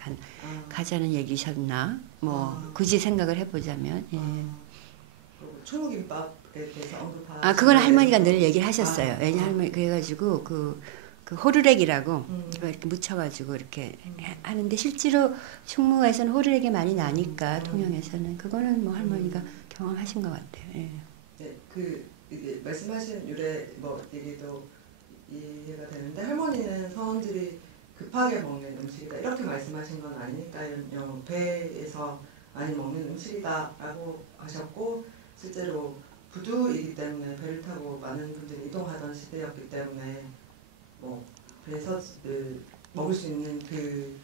가자는 얘기셨나? 뭐 굳이 생각을 해보자면. 예. 충무김밥에 대해서 언급하. 그건 할머니가 늘 얘기를 하셨어요. 왜냐 할머니 그래가지고 그 호루렉이라고 이렇게 묻혀가지고 이렇게 하는데 실제로 충무에서는 호루렉이 많이 나니까 통영에서는 그거는 뭐 할머니가 경험하신 것 같아요. 예. 네, 이게 말씀하신 유래 뭐 얘기도 이해가 되는데 할머니는 서원들이 급하게 먹는 음식이다 이렇게 말씀하신 건 아니니까요. 배에서 많이 먹는 음식이다라고 하셨고 실제로 부두이기 때문에 배를 타고 많은 분들이 이동하던 시대였기 때문에 뭐 배에서 먹을 수 있는 그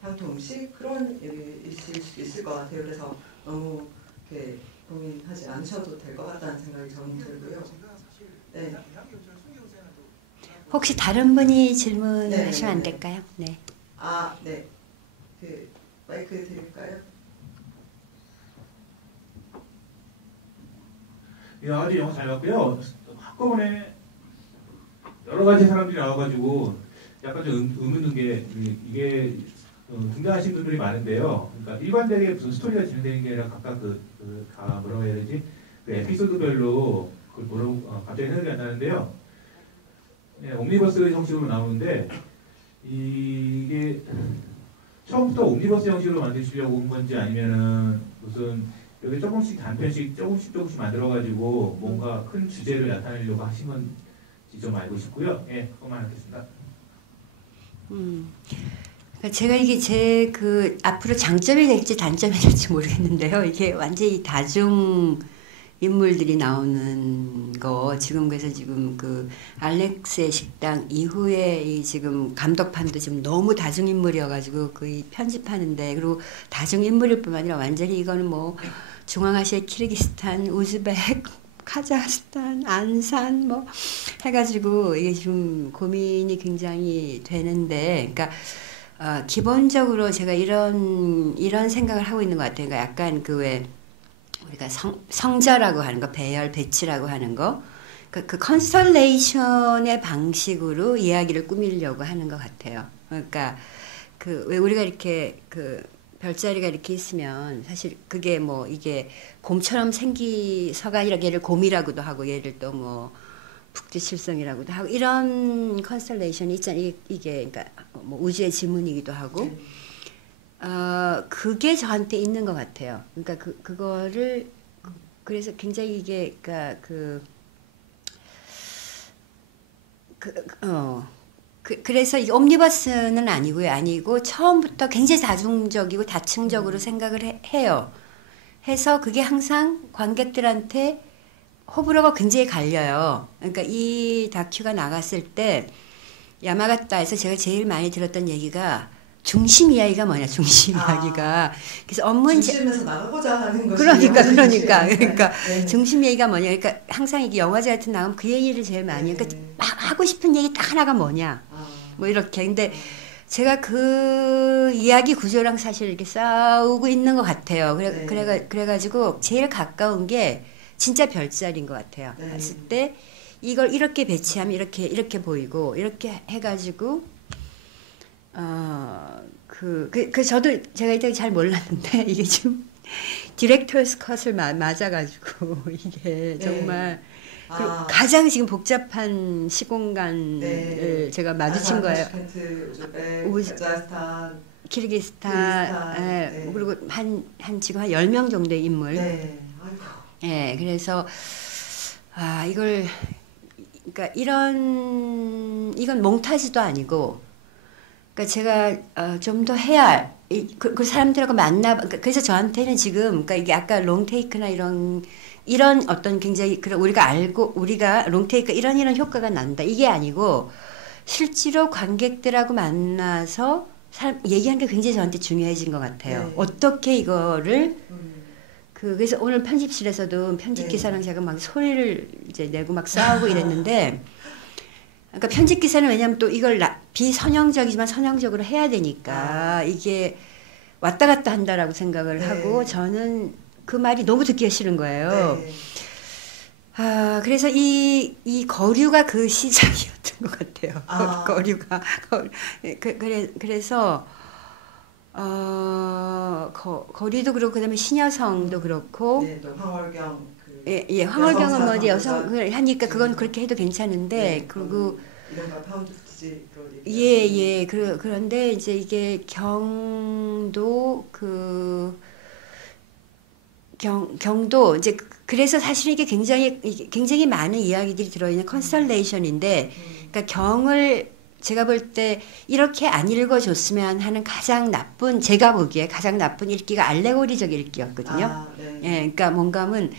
향토 음식 그런 일일 수 있을 것 같아요. 그래서 너무 이렇게 고민하지 않으셔도 될 것 같다는 생각이 저는 들고요. 네. 혹시 다른 분이 질문하시면 안 될까요? 네. 네. 마이크 드릴까요? 예, 아주 영화 잘 봤고요. 한꺼번에 여러 가지 사람들이 나와가지고 약간 좀 의문 든 게 이게 등장하신 분들이 많은데요. 그러니까 일관되게 무슨 스토리가 진행되는 게 아니라 각각 뭐라고 해야 되지? 그 에피소드별로 그걸 뭐라고 갑자기 생각이 안 나는데요. 네, 옴니버스 형식으로 나오는데 이게 처음부터 옴니버스 형식으로 만드시려고 온 건지 아니면은 무슨 여기 조금씩 단편씩 조금씩 만들어가지고 뭔가 큰 주제를 나타내려고 하신 건지 좀 알고 싶고요. 예, 그것만 하겠습니다. 그러니까 제가 이게 제 그 앞으로 장점이 될지 단점이 될지 모르겠는데요. 이게 완전히 다중 인물들이 나오는 거 지금 그래서 지금 그 알렉스의 식당 이후에 이 지금 감독판도 지금 너무 다중 인물이어가지고 거의 편집하는데 그리고 다중 인물일 뿐만 아니라 완전히 이거는 뭐 중앙아시아 키르기스탄 우즈벡 카자흐스탄, 안산 뭐 해가지고 이게 지금 고민이 굉장히 되는데, 그러니까 기본적으로 제가 이런 생각을 하고 있는 것 같아요. 그러니까 약간 그 왜 우리가 성자라고 하는 거, 배열, 배치라고 하는 거, 그 컨스텔레이션의 방식으로 이야기를 꾸미려고 하는 것 같아요. 그러니까 그 왜 우리가 이렇게 그 별자리가 이렇게 있으면 사실 그게 뭐 이게 곰처럼 생기서가 아니라 얘를 곰이라고도 하고 얘를 또 뭐 북두칠성이라고도 하고 이런 컨스텔레이션이 있잖아요. 이게 그러니까 뭐 우주의 지문이기도 하고 그게 저한테 있는 것 같아요. 그러니까 그거를 그래서 굉장히 이게 그러니까 그래서 이 옴니버스는 아니고 처음부터 굉장히 다중적이고 다층적으로 생각을 해요. 해서 그게 항상 관객들한테 호불호가 굉장히 갈려요. 그러니까 이 다큐가 나갔을 때 야마가타에서 제가 제일 많이 들었던 얘기가 중심 이야기가 뭐냐, 중심 이야기가. 그래서 중심에서 나가고자 하는 것이 그러니까 네. 중심 얘기가 뭐냐. 그러니까 항상 이게 영화제 같은 나오면 그 얘기를 제일 많이 해요. 그러니까 막 하고 싶은 얘기 딱 하나가 뭐냐. 뭐 이렇게. 근데 제가 그 이야기 구조랑 사실 이렇게 싸우고 있는 것 같아요. 그래가지고 제일 가까운 게 진짜 별자리인 것 같아요. 봤을 때 이걸 이렇게 배치하면 이렇게 보이고 이렇게 해가지고 저도 제가 이때 잘 몰랐는데 이게 지금 디렉터스 컷을 맞아가지고 이게 정말 가장 지금 복잡한 시공간을 제가 마주친 거예요. 카자흐스탄, 키르기스탄, 그리고 지금 한 10명 정도의 인물. 예, 그래서 이걸 그러니까 이건 몽타주도 아니고. 그러니까 제가 좀 더 해야 할 그 사람들하고 그래서 저한테는 지금 그러니까 이게 아까 롱테이크나 이런 어떤 굉장히 우리가 롱테이크 이런 효과가 난다 이게 아니고 실제로 관객들하고 만나서 얘기하는 게 굉장히 저한테 중요해진 것 같아요. 어떻게 이거를 그래서 오늘 편집실에서도 편집 기사랑 제가 막 소리를 이제 내고 막 싸우고 이랬는데. 그러니까 편집 기사는 왜냐하면 또 이걸 비선형적이지만 선형적으로 해야 되니까 이게 왔다 갔다 한다라고 생각을 하고 저는 그 말이 너무 듣기가 싫은 거예요. 그래서 이 거류가 그 시작이었던 것 같아요. 거류가 그래서 거리도 그렇고 그다음에 신여성도 그렇고 또 황홀경 황홀경은 뭐 여성을 하니까 그건 그렇게 해도 괜찮은데 그리고 이른바 파운드 푸티지로 그런데 이제 이게 경도 경도 이제 그래서 사실 이게 굉장히 많은 이야기들이 들어있는 컨스텔레이션인데 그러니까 경을 제가 볼 때 이렇게 안 읽어줬으면 하는 제가 보기에 가장 나쁜 읽기가 알레고리적 읽기였거든요. 그러니까 뭔가 하면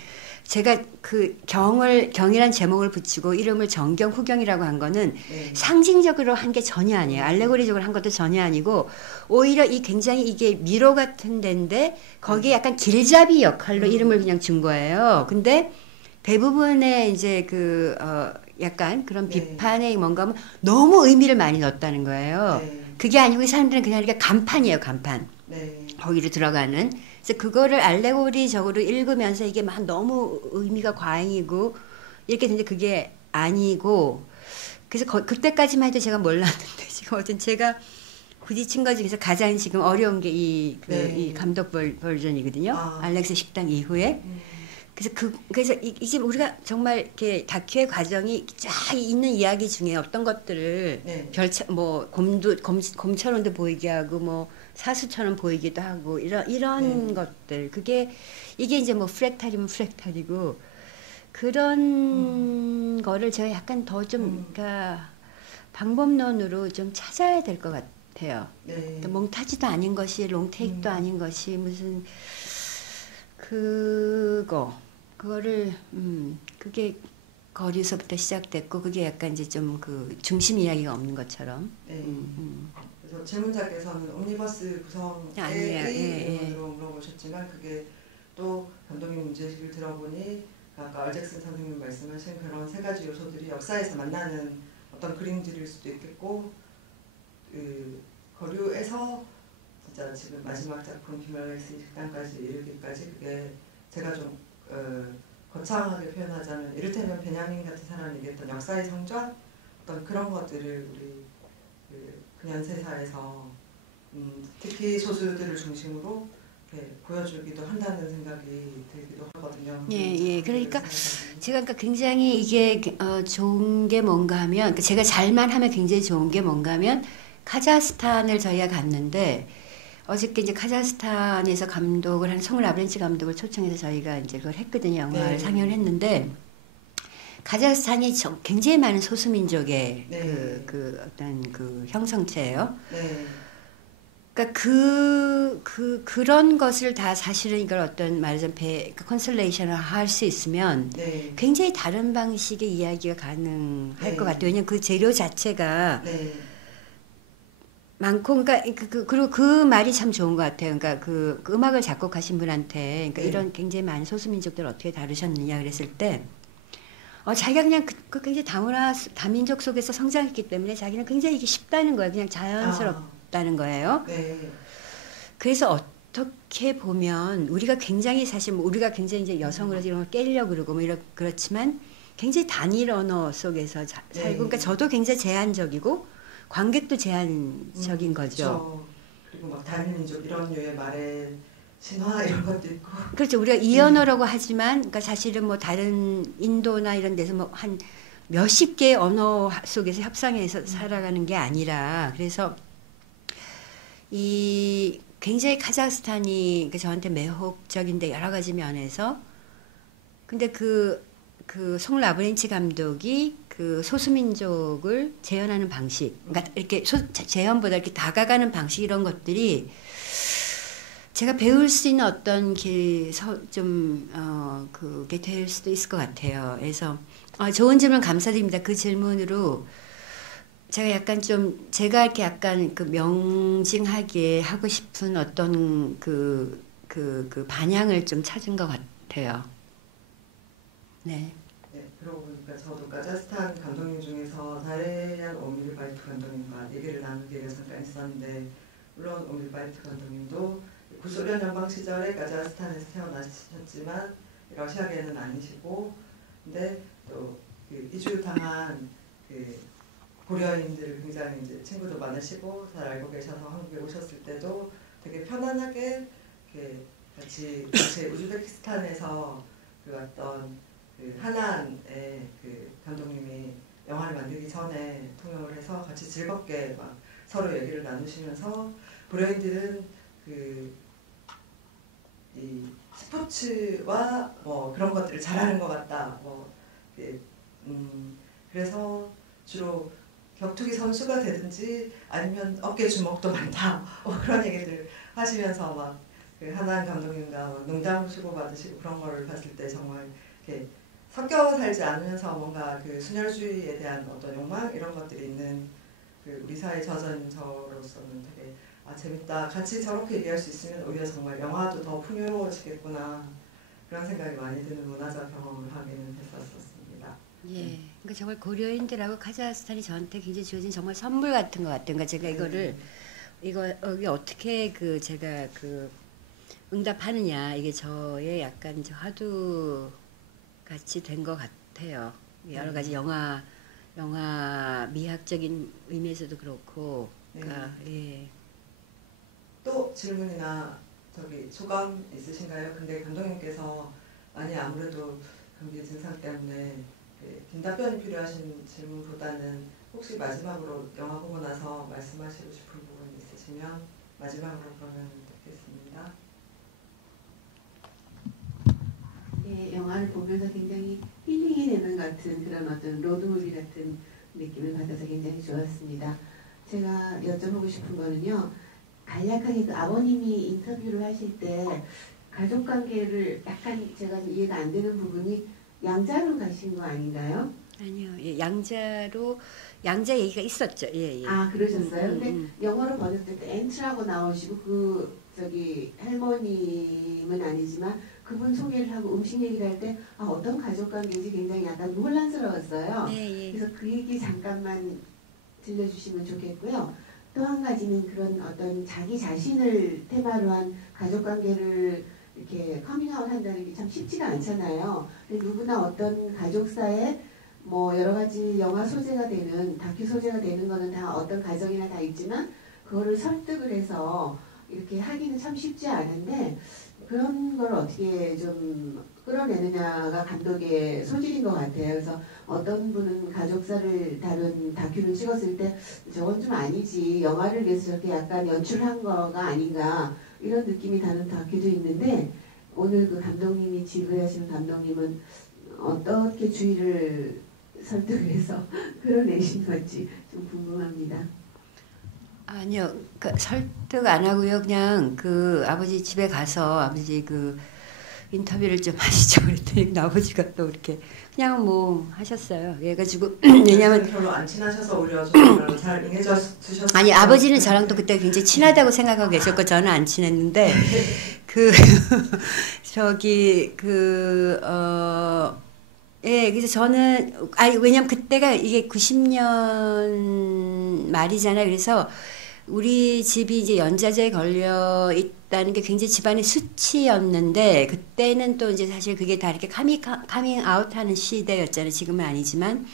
제가 그 경이란 제목을 붙이고 이름을 정경, 후경이라고 한 거는 상징적으로 한 게 전혀 아니에요. 알레고리적으로 한 것도 전혀 아니고 오히려 굉장히 이게 미로 같은 데인데 거기에 약간 길잡이 역할로 이름을 그냥 준 거예요. 근데 대부분의 이제 약간 그런 비판에 뭔가 하면 너무 의미를 많이 넣었다는 거예요. 그게 아니고 이 사람들은 그냥 이렇게 간판이에요, 간판. 네. 거기로 들어가는. 그래서 그거를 알레고리적으로 읽으면서 이게 막 너무 의미가 과잉이고 이렇게 되는데 그게 아니고 그래서 그때까지만 해도 제가 몰랐는데 지금 어쨌든 제가 부딪힌 것 중에서 가장 지금 어려운 게 이 감독 버전이거든요. 아. 알렉스 식당 이후에. 그래서 이제 우리가 정말 이렇게 다큐의 과정이 쫙 있는 이야기 중에 어떤 것들을 네. 뭐 곰처럼도 보이게 하고 뭐 사수처럼 보이기도 하고 이런 네. 것들 이게 이제 뭐 프랙탈이면 프랙탈이고 그런 거를 제가 약간 더 좀 그러니까 방법론으로 좀 찾아야 될 것 같아요. 네. 그러니까 몽타주도 아닌 것이 롱테이크도 아닌 것이 무슨 그거를 그게 거리에서부터 시작됐고 그게 약간 이제 좀 그 중심 이야기가 없는 것처럼. 네. 그래서 질문자께서는 옴니버스 아니에요. 구성의 의문으로 물어보셨지만 그게 또 감독님 문제식을 들어보니 아까 얼잭슨 선생님 말씀하신 그런 세 가지 요소들이 역사에서 만나는 어떤 그림들일 수도 있겠고 그 거류에서 진짜 지금 마지막 작품 히말라야스 식당까지 이르기까지 그게 제가 좀 거창하게 표현하자면 이를테면 베냐민 같은 사람이 얘기했던 역사의 성전 어떤 그런 것들을 우리 그 근현세사에서 특히 소수들을 중심으로 이렇게 보여주기도 한다는 생각이 들기도 하거든요. 예. 그러니까 제가 그러니까 굉장히 이게 좋은 게 뭔가 하면 그러니까 제가 잘만 하면 굉장히 좋은 게 뭔가 하면 카자흐스탄을 저희가 갔는데 어저께 이제 카자흐스탄에서 감독을 한 송 라브렌치 감독을 초청해서 저희가 이제 그걸 했거든요. 영화를 상영을 했는데 카자흐스탄이 굉장히 많은 소수민족의 그 어떤 그 형성체예요. 네. 그러니까 그런 것을 다 사실은 이걸 어떤 말하자면 컨설레이션을 할 수 있으면 굉장히 다른 방식의 이야기가 가능할 것 같아요. 왜냐하면 그 재료 자체가 많고, 그러니까 그리고 그 말이 참 좋은 것 같아요. 그러니까 그 음악을 작곡하신 분한테 그러니까 이런 굉장히 많은 소수민족들을 어떻게 다루셨느냐 그랬을 때, 자기가 그냥 그 굉장히 다민족 속에서 성장했기 때문에 자기는 굉장히 이게 쉽다는 거예요. 그냥 자연스럽다는 거예요. 그래서 어떻게 보면 우리가 굉장히 사실 우리가 굉장히 이제 여성으로서 이런 걸 깨려고 그러고 뭐 그렇지만 굉장히 단일 언어 속에서 살고, 그러니까 저도 굉장히 제한적이고. 관객도 제한적인 거죠. 그렇죠. 그리고 막 다민민족 이런 류의 말에 신화 이런 것도 있고. 그렇죠. 우리가 이 언어라고 하지만, 그러니까 사실은 뭐 다른 인도나 이런 데서 뭐 한 몇십 개의 언어 속에서 협상해서 살아가는 게 아니라, 그래서 이 굉장히 카자흐스탄이 저한테 매혹적인데 여러 가지 면에서, 근데 그 송 라브렌치 감독이 그 소수민족을 재현하는 방식, 그러니까 이렇게 재현보다 이렇게 다가가는 방식 이런 것들이 제가 배울 수 있는 어떤 그게 될 수도 있을 것 같아요. 그래서 좋은 질문 감사드립니다. 그 질문으로 제가 약간 좀 제가 이렇게 약간 그 명징하게 하고 싶은 어떤 그 반향을 좀 찾은 것 같아요. 네. 그러고 보니까 저도 카자흐스탄 감독님 중에서 다레얀 오밀바이트 감독님과 얘기를 나누기가 잠깐 있었는데 물론 오밀바이트 감독님도 구소련 연방 시절에 카자흐스탄에서 태어나셨지만 러시아계는 아니시고 근데 또 그 이주당한 그 고려인들 굉장히 이제 친구도 많으시고 잘 알고 계셔서 한국에 오셨을 때도 되게 편안하게 이렇게 같이 우즈베키스탄에서 그 어떤 그 하나의 그 감독님이 영화를 만들기 전에 통역을 해서 같이 즐겁게 막 서로 얘기를 나누시면서 고려인들은 이 스포츠와 뭐 그런 것들을 잘하는 것 같다. 그래서 주로 격투기 선수가 되든지 아니면 어깨 주먹도 많다. 그런 얘기들 하시면서 막 그 하나한 감독님과 농담 주고 받으시고 그런 거를 봤을 때 정말 이렇게 섞여 살지 않으면서 뭔가 그 순혈주의에 대한 어떤 욕망 이런 것들이 있는 그 우리 사회 젖은 저로서는 되게 재밌다. 같이 저렇게 얘기할 수 있으면 오히려 정말 영화도 더 풍요로워지겠구나. 그런 생각이 많이 드는 문화적 경험을 하기는 했었습니다. 예. 그러니까 정말 고려인들하고 카자흐스탄이 저한테 굉장히 주어진 정말 선물 같은 것 같아요. 그러니까 제가 이거를 이거 여기 어떻게 그 제가 그 응답하느냐 이게 저의 약간 이제 화두 같이 된 것 같아요. 여러 가지 영화 미학적인 의미에서도 그렇고, 그러니까 예. 또 질문이나 저기 소감 있으신가요? 근데 감독님께서 많이 아무래도 감기 증상 때문에 긴 답변이 필요하신 질문보다는 혹시 마지막으로 영화 보고 나서 말씀하시고 싶은 부분 있으시면 마지막으로 그러면 듣겠습니다. 예, 영화를 보면서 굉장히 힐링이 되는 같은 그런 어떤 로드무비 같은 느낌을 받아서 굉장히 좋았습니다. 제가 여쭤보고 싶은 거는요. 간략하게 그 아버님이 인터뷰를 하실 때 가족관계를 약간 제가 이해가 안 되는 부분이 양자로 가신 거 아닌가요? 아니요, 예, 양자 얘기가 있었죠. 예, 예. 아 그러셨어요? 근데 영어로 번역될 때 엔트라고 나오시고 그 저기 할머님은 아니지만 그분 소개를 하고 음식 얘기를 할 때 어떤 가족관계인지 굉장히 약간 혼란스러웠어요. 예, 예. 그래서 그 얘기 잠깐만 들려주시면 좋겠고요. 또 한 가지는 그런 어떤 자기 자신을 테마로 한 가족관계를 이렇게 커밍아웃 한다는 게 참 쉽지가 않잖아요. 누구나 어떤 가족사에 뭐 여러 가지 영화 소재가 되는 다큐 소재가 되는 거는 다 어떤 가정이나 다 있지만 그거를 설득을 해서 이렇게 하기는 참 쉽지 않은데 그런 걸 어떻게 좀 끌어내느냐가 감독의 소질인 것 같아요. 그래서 어떤 분은 가족사를 다룬 다큐를 찍었을 때 저건 좀 아니지 영화를 위해서 저렇게 약간 연출한 거가 아닌가 이런 느낌이 나는 다큐도 있는데 오늘 그 감독님이 지휘하시는 감독님은 어떻게 주의를 설득을 해서 끌어내신 건지 좀 궁금합니다. 아니요, 그 설득 안 하고요. 그냥 그 아버지 집에 가서 아버지 그 인터뷰를 좀 하시죠. 그랬더니 아버지가 또 이렇게 그냥 뭐 하셨어요. 그래가지고 왜냐면 별로 안 친하셔서 오히려 좀 잘 응해줘 주셨어요. 아니 아버지는 저랑 또 그때 굉장히 친하다고 생각하고 계셨고 저는 안 친했는데 그 저기 예, 그래서 저는 왜냐면 그때가 이게 90년 말이잖아요. 그래서 우리 집이 이제 연자제에 걸려 있다는 게 굉장히 집안의 수치였는데 그때는 또 이제 사실 그게 다 이렇게 카밍 아웃하는 시대였잖아요. 지금은 아니지만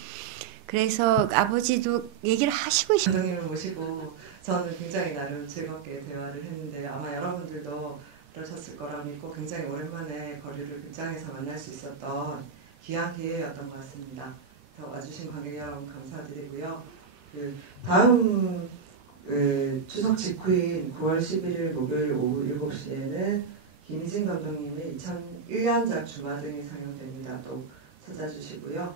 그래서 아버지도 얘기를 하시고 싶어요. 감독님을 모시고 저는 굉장히 나름 즐겁게 대화를 했는데 아마 여러분들도 그러셨을 거라 믿고 굉장히 오랜만에 거리를 극장에서 만날 수 있었던 귀한 기회였던 것 같습니다. 와주신 관객 여러분 감사드리고요. 다음 추석 직후인 9월 11일 목요일 오후 7시에는 김희진 감독님의 2001년작 주마등이 상영됩니다. 또 찾아주시고요.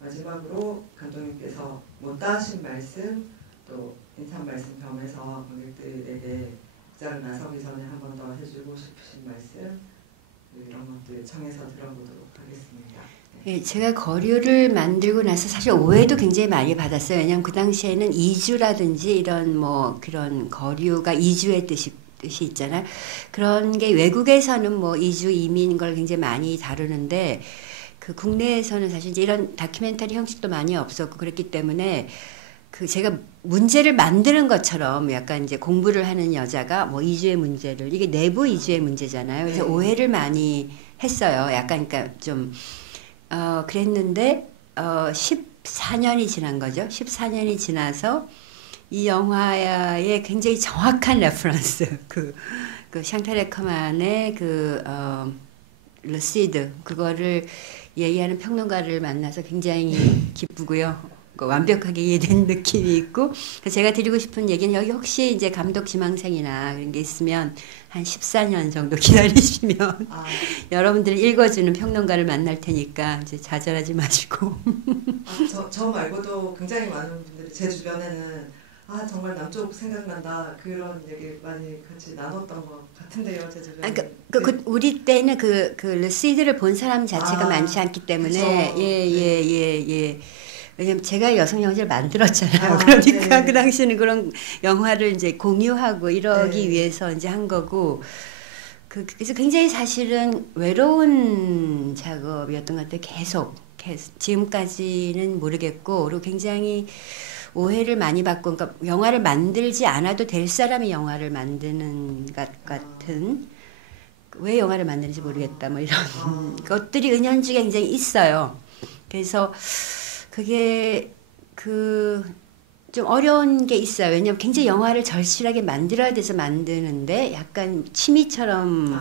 마지막으로 감독님께서 못다 하신 말씀 또 인사 말씀 겸해서 관객들에게 극장을 나서기 전에 한 번 더 해주고 싶으신 말씀 이런 것들 청해서 들어보도록 하겠습니다. 예, 제가 거류를 만들고 나서 사실 오해도 굉장히 많이 받았어요. 왜냐하면 그 당시에는 이주라든지 이런 뭐 그런 거류가 이주의 뜻이 있잖아요. 그런 게 외국에서는 뭐 이주 이민 걸 굉장히 많이 다루는데 그 국내에서는 사실 이제 이런 다큐멘터리 형식도 많이 없었고 그랬기 때문에 그 제가 문제를 만드는 것처럼 약간 이제 공부를 하는 여자가 뭐 이주의 문제를 이게 내부 이주의 문제잖아요. 그래서 오해를 많이 했어요. 약간 그러니까 좀 그랬는데 14년이 지난 거죠. 14년이 지나서 이 영화의 굉장히 정확한 레퍼런스 그 샹탈 에커만의 루시드 그거를 얘기하는 평론가를 만나서 굉장히 기쁘고요. 완벽하게 이해된 느낌이 있고 제가 드리고 싶은 얘기는 여기 혹시 이제 감독 지망생이나 그런 게 있으면 한 14년 정도 기다리시면 여러분들이 읽어주는 평론가를 만날 테니까 이제 좌절하지 마시고 저 말고도 굉장히 많은 분들이 제 주변에는 정말 남쪽 생각난다 그런 얘기 많이 같이 나눴던 것 같은데요, 제 주변에. 우리 때는 그 루시드를 본 사람 자체가 많지 않기 때문에 예. 왜냐면 제가 여성 영화제를 만들었잖아요. 그러니까 그 당시에는 그런 영화를 이제 공유하고 이러기 위해서 이제 한 거고. 그래서 굉장히 사실은 외로운 작업이었던 것 같아요. 계속 지금까지는 모르겠고 그리고 굉장히 오해를 많이 받고, 그러니까 영화를 만들지 않아도 될 사람이 영화를 만드는 것 같은, 왜 영화를 만드는지 모르겠다 뭐 이런 것들이 은연중에 굉장히 있어요. 그래서 그게 좀 어려운 게 있어요. 왜냐하면 굉장히 영화를 절실하게 만들어야 돼서 만드는데 약간 취미처럼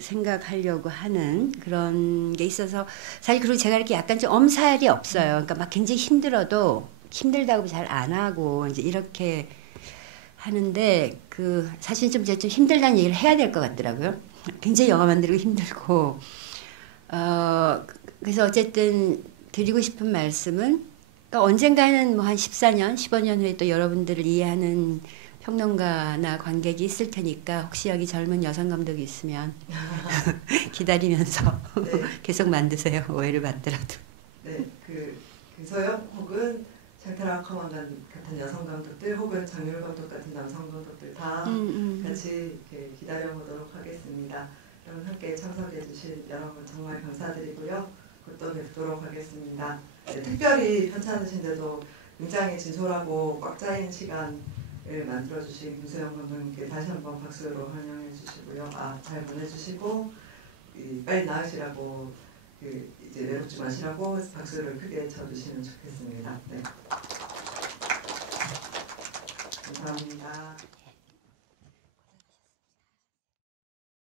생각하려고 하는 그런 게 있어서 사실 그리고 제가 이렇게 약간 좀 엄살이 없어요. 그러니까 막 굉장히 힘들어도 힘들다고 잘 안 하고 이제 이렇게 하는데 사실 좀 제가 좀 힘들다는 얘기를 해야 될 것 같더라고요. 굉장히 영화 만들고 힘들고 그래서 어쨌든 드리고 싶은 말씀은 그러니까 언젠가는 뭐 한 14년, 15년 후에 또 여러분들을 이해하는 평론가나 관객이 있을 테니까 혹시 여기 젊은 여성 감독이 있으면 기다리면서 네. 계속 만드세요. 오해를 받더라도. 네, 서영 혹은 샹타라 커먼 같은 여성 감독들 혹은 장유일 감독 같은 남성 감독들 다 같이 이렇게 기다려보도록 하겠습니다. 그럼 함께 참석해주신 여러분 정말 감사드리고요. 곧 또 뵙도록 하겠습니다. 네, 특별히 편찮으신데도 굉장히 진솔하고 꽉 짜인 시간을 만들어주신 김소영 감독님께 다시 한번 박수로 환영해 주시고요. 잘 보내주시고 빨리 나으시라고 이제 외롭지 마시라고 박수를 크게 쳐주시면 좋겠습니다. 네. 감사합니다.